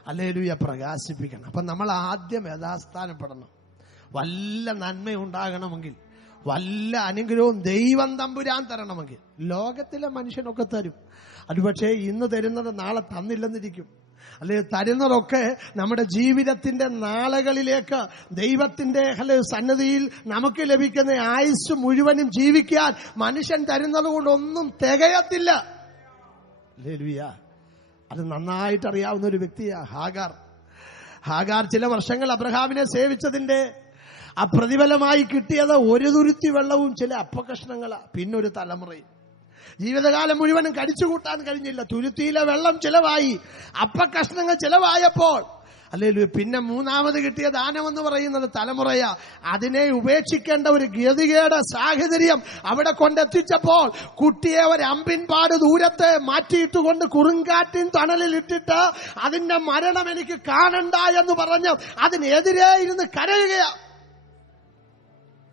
ഹല്ലേലൂയ പ്രകാശിപ്പിക്കണം. അപ്പൊ നമ്മൾ ആദ്യം യഥാസ്ഥാനപ്പെടണം. വല്ല നന്മയുണ്ടാകണമെങ്കിൽ, വല്ല അനുഗ്രഹവും ദൈവം തമ്പുരാൻ തരണമെങ്കിൽ, ലോകത്തിലെ മനുഷ്യനൊക്കെ തരും. അത് പക്ഷേ ഇന്ന് തരുന്നത് നാളെ തന്നില്ലെന്നിരിക്കും. അല്ലെങ്കിൽ തരുന്നതൊക്കെ നമ്മുടെ ജീവിതത്തിന്റെ നാളുകളിലേക്ക് ദൈവത്തിന്റെ സന്നിധിയിൽ നമുക്ക് ലഭിക്കുന്ന ആയുസ് മുഴുവനും ജീവിക്കാൻ മനുഷ്യൻ തരുന്നത് കൊണ്ടൊന്നും തികയത്തില്ല. ഹല്ലേലൂയ. അത് നന്നായിട്ട് അറിയാവുന്ന ഒരു വ്യക്തിയാ ഹാഗാർ. ചില വർഷങ്ങൾ അബ്രഹാമിനെ സേവിച്ചതിന്റെ ആ പ്രതിഫലമായി കിട്ടിയത് ഒരു തുരുത്തി വെള്ളവും ചില അപ്പകഷ്ണങ്ങളാ. പിന്നൊരു തലമുറയും ജീവിതകാലം മുഴുവനും കടിച്ചുകൂട്ടാൻ കഴിഞ്ഞില്ല. തുരുത്തിയിലെ വെള്ളം ചിലവായി, അപ്പകഷ്ണങ്ങൾ ചിലവായപ്പോൾ അല്ലെങ്കിൽ പിന്നെ മൂന്നാമത് കിട്ടിയ ദാനം എന്ന് പറയുന്നത് തലമുറയാ. അതിനെ ഉപേക്ഷിക്കേണ്ട ഒരു ഗതികേട് സാഹചര്യം അവിടെ കൊണ്ടെത്തിച്ചപ്പോൾ കുട്ടിയെ ഒരു അമ്പിൻപാട് ദൂരത്തെ മാറ്റിയിട്ടുകൊണ്ട് കുറുങ്കാറ്റിൻ തണലിൽ ഇട്ടിട്ട് അതിന്റെ മരണം എനിക്ക് കാണണ്ട എന്ന് പറഞ്ഞ് അതിനെതിരെ ഇരുന്ന് കരയുകയാ.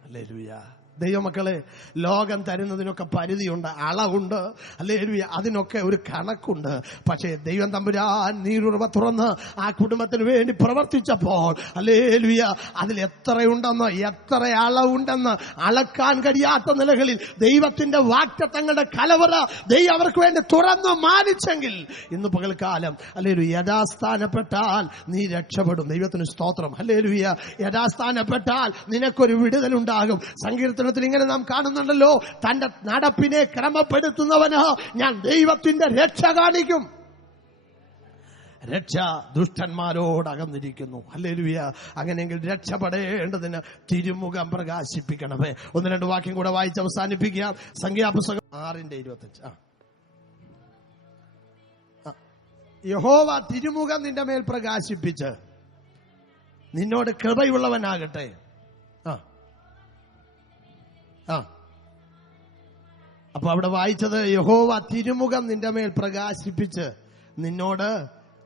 ഹല്ലേലൂയ. ദൈവമക്കളെ, ലോകം തരുന്നതിനൊക്കെ പരിധിയുണ്ട്, അളവുണ്ട്. ഹല്ലേലൂയ. അതിനൊക്കെ ഒരു കണക്കുണ്ട്. പക്ഷേ ദൈവം തമ്പുരാൻ നീരുറവ തുറന്ന് ആ കുടുംബത്തിന് വേണ്ടി പ്രവർത്തിച്ചപ്പോൾ ഹല്ലേലൂയ അതിൽ എത്രയുണ്ടെന്ന്, എത്ര അളവുണ്ടെന്ന് അളക്കാൻ കഴിയാത്ത നിലകളിൽ ദൈവത്തിന്റെ വാഗ്ദത്തങ്ങളുടെ കലവറ ദൈവം അവർക്ക് വേണ്ടി തുറന്ന് മാനിച്ചെങ്കിൽ ഇന്ന് പകൽക്കാലം ഹല്ലേലൂയ യഥാസ്ഥാനപ്പെട്ടാൽ നീ രക്ഷപ്പെടും. ദൈവത്തിന് സ്തോത്രം. ഹല്ലേലൂയ. യഥാസ്ഥാനപ്പെട്ടാൽ നിനക്കൊരു വിടുതലുണ്ടാകും. സങ്കീർത്തനം ഇങ്ങനെ നാം കാണുന്നുണ്ടല്ലോ, തന്റെ നടപ്പിനെ ക്രമപ്പെടുത്തുന്നവന് ഞാൻ ദൈവത്തിന്റെ രക്ഷ കാണിക്കും. രക്ഷ ദുഷ്ടന്മാരോട് അകന്നിരിക്കുന്നു. ഹല്ലേലൂയ. അങ്ങനെയെങ്കിൽ രക്ഷപ്പെടേണ്ടതിന് തിരുമുഖം പ്രകാശിപ്പിക്കണമേ. 1-2 വാക്യം കൂടെ വായിച്ച് അവസാനിപ്പിക്കുക. സംഖ്യാപുസ്തകം 6:25. യഹോവ തിരുമുഖം നിന്റെ മേൽ പ്രകാശിപ്പിച്ച് നിന്നോട് കൃപയുള്ളവനാകട്ടെ. അപ്പൊ അവിടെ വായിച്ചത് യഹോവ തിരുമുഖം നിന്റെ മേൽ പ്രകാശിപ്പിച്ച് നിന്നോട്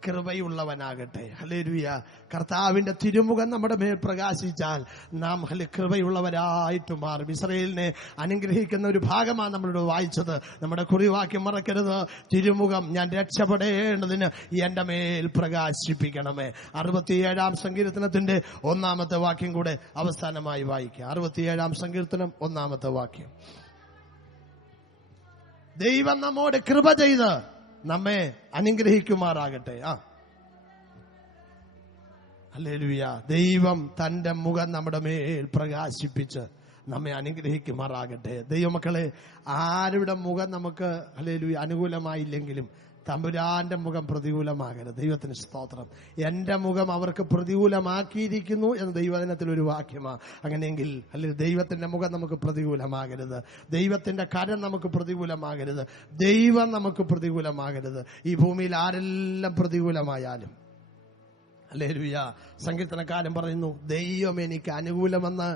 കൃപയുള്ളവനാകട്ടെ. ഹല്ലേലൂയ. കർത്താവിന്റെ തിരുമുഖം നമ്മുടെ മേൽ പ്രകാശിച്ചാൽ നാം കൃപയുള്ളവരായിട്ട് മാറും. ഇസ്രായേലിനെ അനുഗ്രഹിക്കുന്ന ഒരു ഭാഗമാണ് നമ്മളിവിടെ വായിച്ചത്. നമ്മുടെ കുറിവാക്യം മറക്കരുത്. തിരുമുഖം ഞാൻ രക്ഷപ്പെടേണ്ടതിന് എന്റെ മേൽ പ്രകാശിപ്പിക്കണമേ. 67-ാം സങ്കീർത്തനത്തിന്റെ 1-ാമത്തെ വാക്യം കൂടെ അവസാനമായി വായിക്കുക. 67-ാം സങ്കീർത്തനം 1-ാമത്തെ വാക്യം. ദൈവം നമ്മോട് കൃപ ചെയ്ത് നമ്മെ അനുഗ്രഹിക്കുമാറാകട്ടെ. ഹല്ലേലൂയ. ദൈവം തന്റെ മുഖം നമ്മുടെ മേൽ പ്രകാശിപ്പിച്ച് നമ്മെ അനുഗ്രഹിക്കുമാറാകട്ടെ. ദൈവമക്കളെ, ആരുടെ മുഖം നമുക്ക് ഹല്ലേലൂയ അനുകൂലമായില്ലെങ്കിലും തമ്പുരാന്റെ മുഖം പ്രതികൂലമാകരുത്. ദൈവത്തിന് സ്തോത്രം. എന്റെ മുഖം അവർക്ക് പ്രതികൂലമാക്കിയിരിക്കുന്നു എന്ന് ദൈവവചനത്തിൽ ഒരു വാക്യമാണ്. അങ്ങനെയെങ്കിൽ അല്ലെങ്കിൽ ദൈവത്തിന്റെ മുഖം നമുക്ക് പ്രതികൂലമാകരുത്. ദൈവത്തിന്റെ കരം നമുക്ക് പ്രതികൂലമാകരുത്. ദൈവം നമുക്ക് പ്രതികൂലമാകരുത്. ഈ ഭൂമിയിൽ ആരെല്ലാം പ്രതികൂലമായാലും ഹല്ലേലൂയ. സങ്കീർത്തനക്കാരൻ പറയുന്നു, ദൈവം എനിക്ക് അനുകൂലമെന്ന്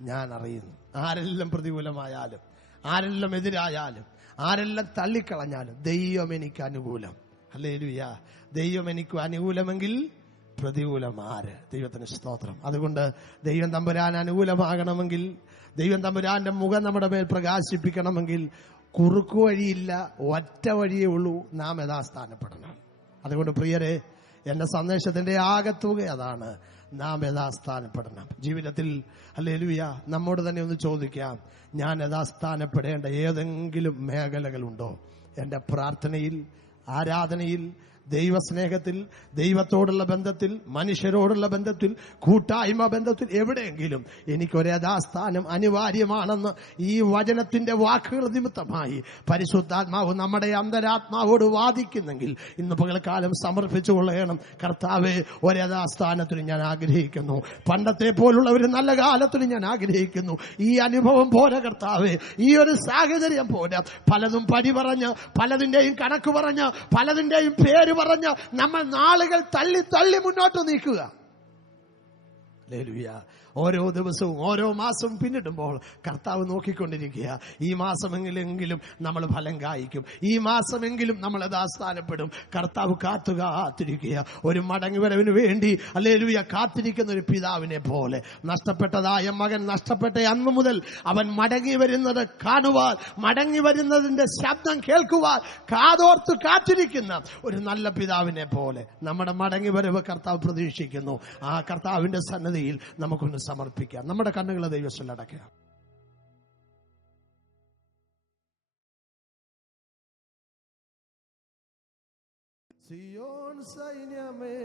ഞാൻ അറിയുന്നു. ആരെല്ലാം പ്രതികൂലമായാലും, ആരെല്ലാം എതിരായാലും, ആരെല്ലാം തള്ളിക്കളഞ്ഞാലും ദൈവം എനിക്ക് അനുകൂലം. ഹല്ലേലൂയ. ദൈവം എനിക്ക് അനുകൂലമെങ്കിൽ പ്രതികൂലം ആര്? ദൈവത്തിന് സ്തോത്രം. അതുകൊണ്ട് ദൈവം തമ്പുരാൻ അനുകൂലമാകണമെങ്കിൽ, ദൈവം തമ്പുരാന്റെ മുഖം നമ്മുടെ മേൽ പ്രകാശിപ്പിക്കണമെങ്കിൽ കുറുക്കു വഴിയില്ല, ഒറ്റ വഴിയേ ഉള്ളൂ. നാം യഥാസ്ഥാനപ്പെടണം. അതുകൊണ്ട് പ്രിയരെ, എന്റെ സന്ദേശത്തിന്റെ ആകത്തുക അതാണ്. നാം യഥാസ്ഥാനപ്പെടണം. ജീവിതത്തിൽ ഹല്ലേലൂയ നമ്മോട് തന്നെ ഒന്ന് ചോദിക്കാം, ഞാൻ യഥാസ്ഥാനപ്പെടേണ്ട ഏതെങ്കിലും മേഖലകളുണ്ടോ? എൻ്റെ പ്രാർത്ഥനയിൽ, ആരാധനയിൽ, ദൈവസ്നേഹത്തിൽ, ദൈവത്തോടുള്ള ബന്ധത്തിൽ, മനുഷ്യരോടുള്ള ബന്ധത്തിൽ, കൂട്ടായ്മ ബന്ധത്തിൽ, എവിടെയെങ്കിലും എനിക്കൊരു യഥാസ്ഥാനം അനിവാര്യമാണെന്ന് ഈ വചനത്തിന്റെ വാക്കുകൾ നിമിത്തമായി പരിശുദ്ധാത്മാവ് നമ്മുടെ അന്തരാത്മാവോട് വാദിക്കുന്നെങ്കിൽ ഇന്ന് പകൽക്കാലം സമർപ്പിച്ചു കൊള്ളണം. കർത്താവേ, ഒരു യഥാസ്ഥാനത്തിന് ഞാൻ ആഗ്രഹിക്കുന്നു. പണ്ടത്തെ പോലുള്ള ഒരു നല്ല കാലത്തിന് ഞാൻ ആഗ്രഹിക്കുന്നു. ഈ അനുഭവം പോലെ കർത്താവേ, ഈ ഒരു സാഹചര്യം പോലെ പലതും പടി പറഞ്ഞ്, പലതിന്റെയും കണക്ക് പറഞ്ഞ്, പലതിന്റെയും പേര് പറഞ്ഞ് നമ്മൾ നാളുകൾ തള്ളി തള്ളി മുന്നോട്ട് നീക്കുക. ഹല്ലേലൂയ. ഓരോ ദിവസവും ഓരോ മാസവും പിന്നിടുമ്പോൾ കർത്താവ് നോക്കിക്കൊണ്ടിരിക്കുക. ഈ മാസമെങ്കിലും നമ്മൾ ഫലം കായ്ക്കും, ഈ മാസമെങ്കിലും നമ്മൾ യഥാസ്ഥാനപ്പെടും. കർത്താവ് കാത്തിരിക്കുക. ഒരു മടങ്ങിവരവിന് വേണ്ടി ഹല്ലേലൂയ കാത്തിരിക്കുന്ന ഒരു പിതാവിനെ പോലെ നഷ്ടപ്പെട്ടതായ മകൻ നഷ്ടപ്പെട്ട അന്നു മുതൽ അവൻ മടങ്ങി വരുന്നത് കാണുവാൻ, മടങ്ങി വരുന്നതിന്റെ ശബ്ദം കേൾക്കുവാൻ കാതോർത്ത് കാത്തിരിക്കുന്ന ഒരു നല്ല പിതാവിനെ പോലെ നമ്മുടെ മടങ്ങി വരവ് കർത്താവ് പ്രതീക്ഷിക്കുന്നു. ആ കർത്താവിന്റെ സന്നദ്ധിയിൽ നമുക്കൊന്ന് സമർപ്പിക്കാം. നമ്മുടെ കണ്ണുകളെ ദൈവത്തിൽ അടയ്ക്കാം. സിയോൻ സൈന്യമേ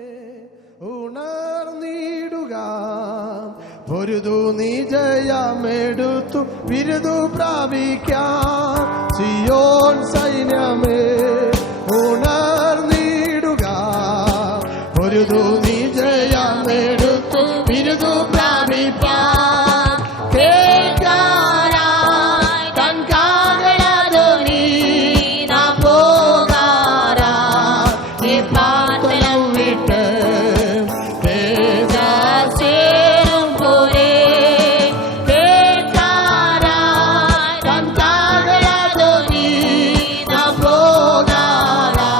ഉണർന്നിടുക, പൊരുതു നീ ജയമെടുത്തു ബിരുദു പ്രാപിക്കാം. സിയോൻ സൈന്യമേ ഉണർന്നിടുക, പൊരുതു നീ ജയമെടുത്തു ബിരുദു പ്രാപിക്കാം. കേൾക്കാനായി തൻ കാഹളധ്വനി നാം പോകാറായി ഈ പാതളം വിട്ട് ചേരും പോലെ. കേൾക്കാനായി തൻ കാഹളധ്വനി നാം പോകാറായി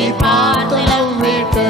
ഈ പാതളം വിട്ട്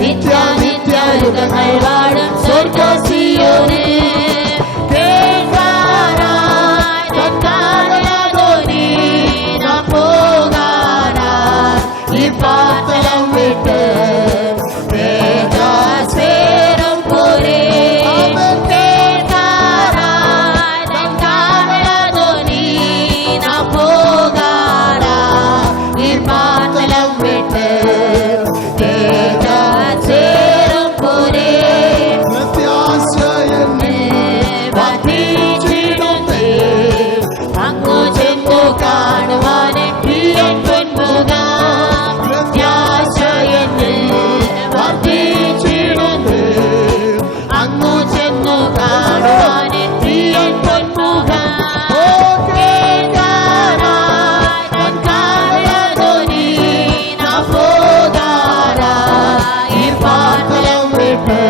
നിത്യാനിത്യയുഗങ്ങൾ വാഴും സ്വർഗ്ഗസിയോനെ കേൾക്കാനായി തൽക്കാലയാതൊനി നാം പോകാനായി ഈ പാത്തലം വിട്ട് വേഗാസ്വേരം പോരെ കേൾക്കാനായി തൽക്കാലയാതൊനി നാം പോകാനായി ഈ പാത്തലം വിട്ട് വേഗാസ്വേരം പോരെ പ്രത്യാശയെന്നെ വർദ്ധിച്ചിടുന്നേ അങ്ങു ചെന്നു കാണുവാനെ പ്രിയൻ പൊന്മുഖം പ്രത്യാശയെന്നെ വർദ്ധിച്ചിടുന്നേ അങ്ങു ചെന്നു കാണുവാനെ പ്രിയൻ പൊന്മുഖം കേൾക്കാനായി തൽക്കാലയാതൊനി നാം പോകാനായി ഈ പാത്തലം വിട്ട്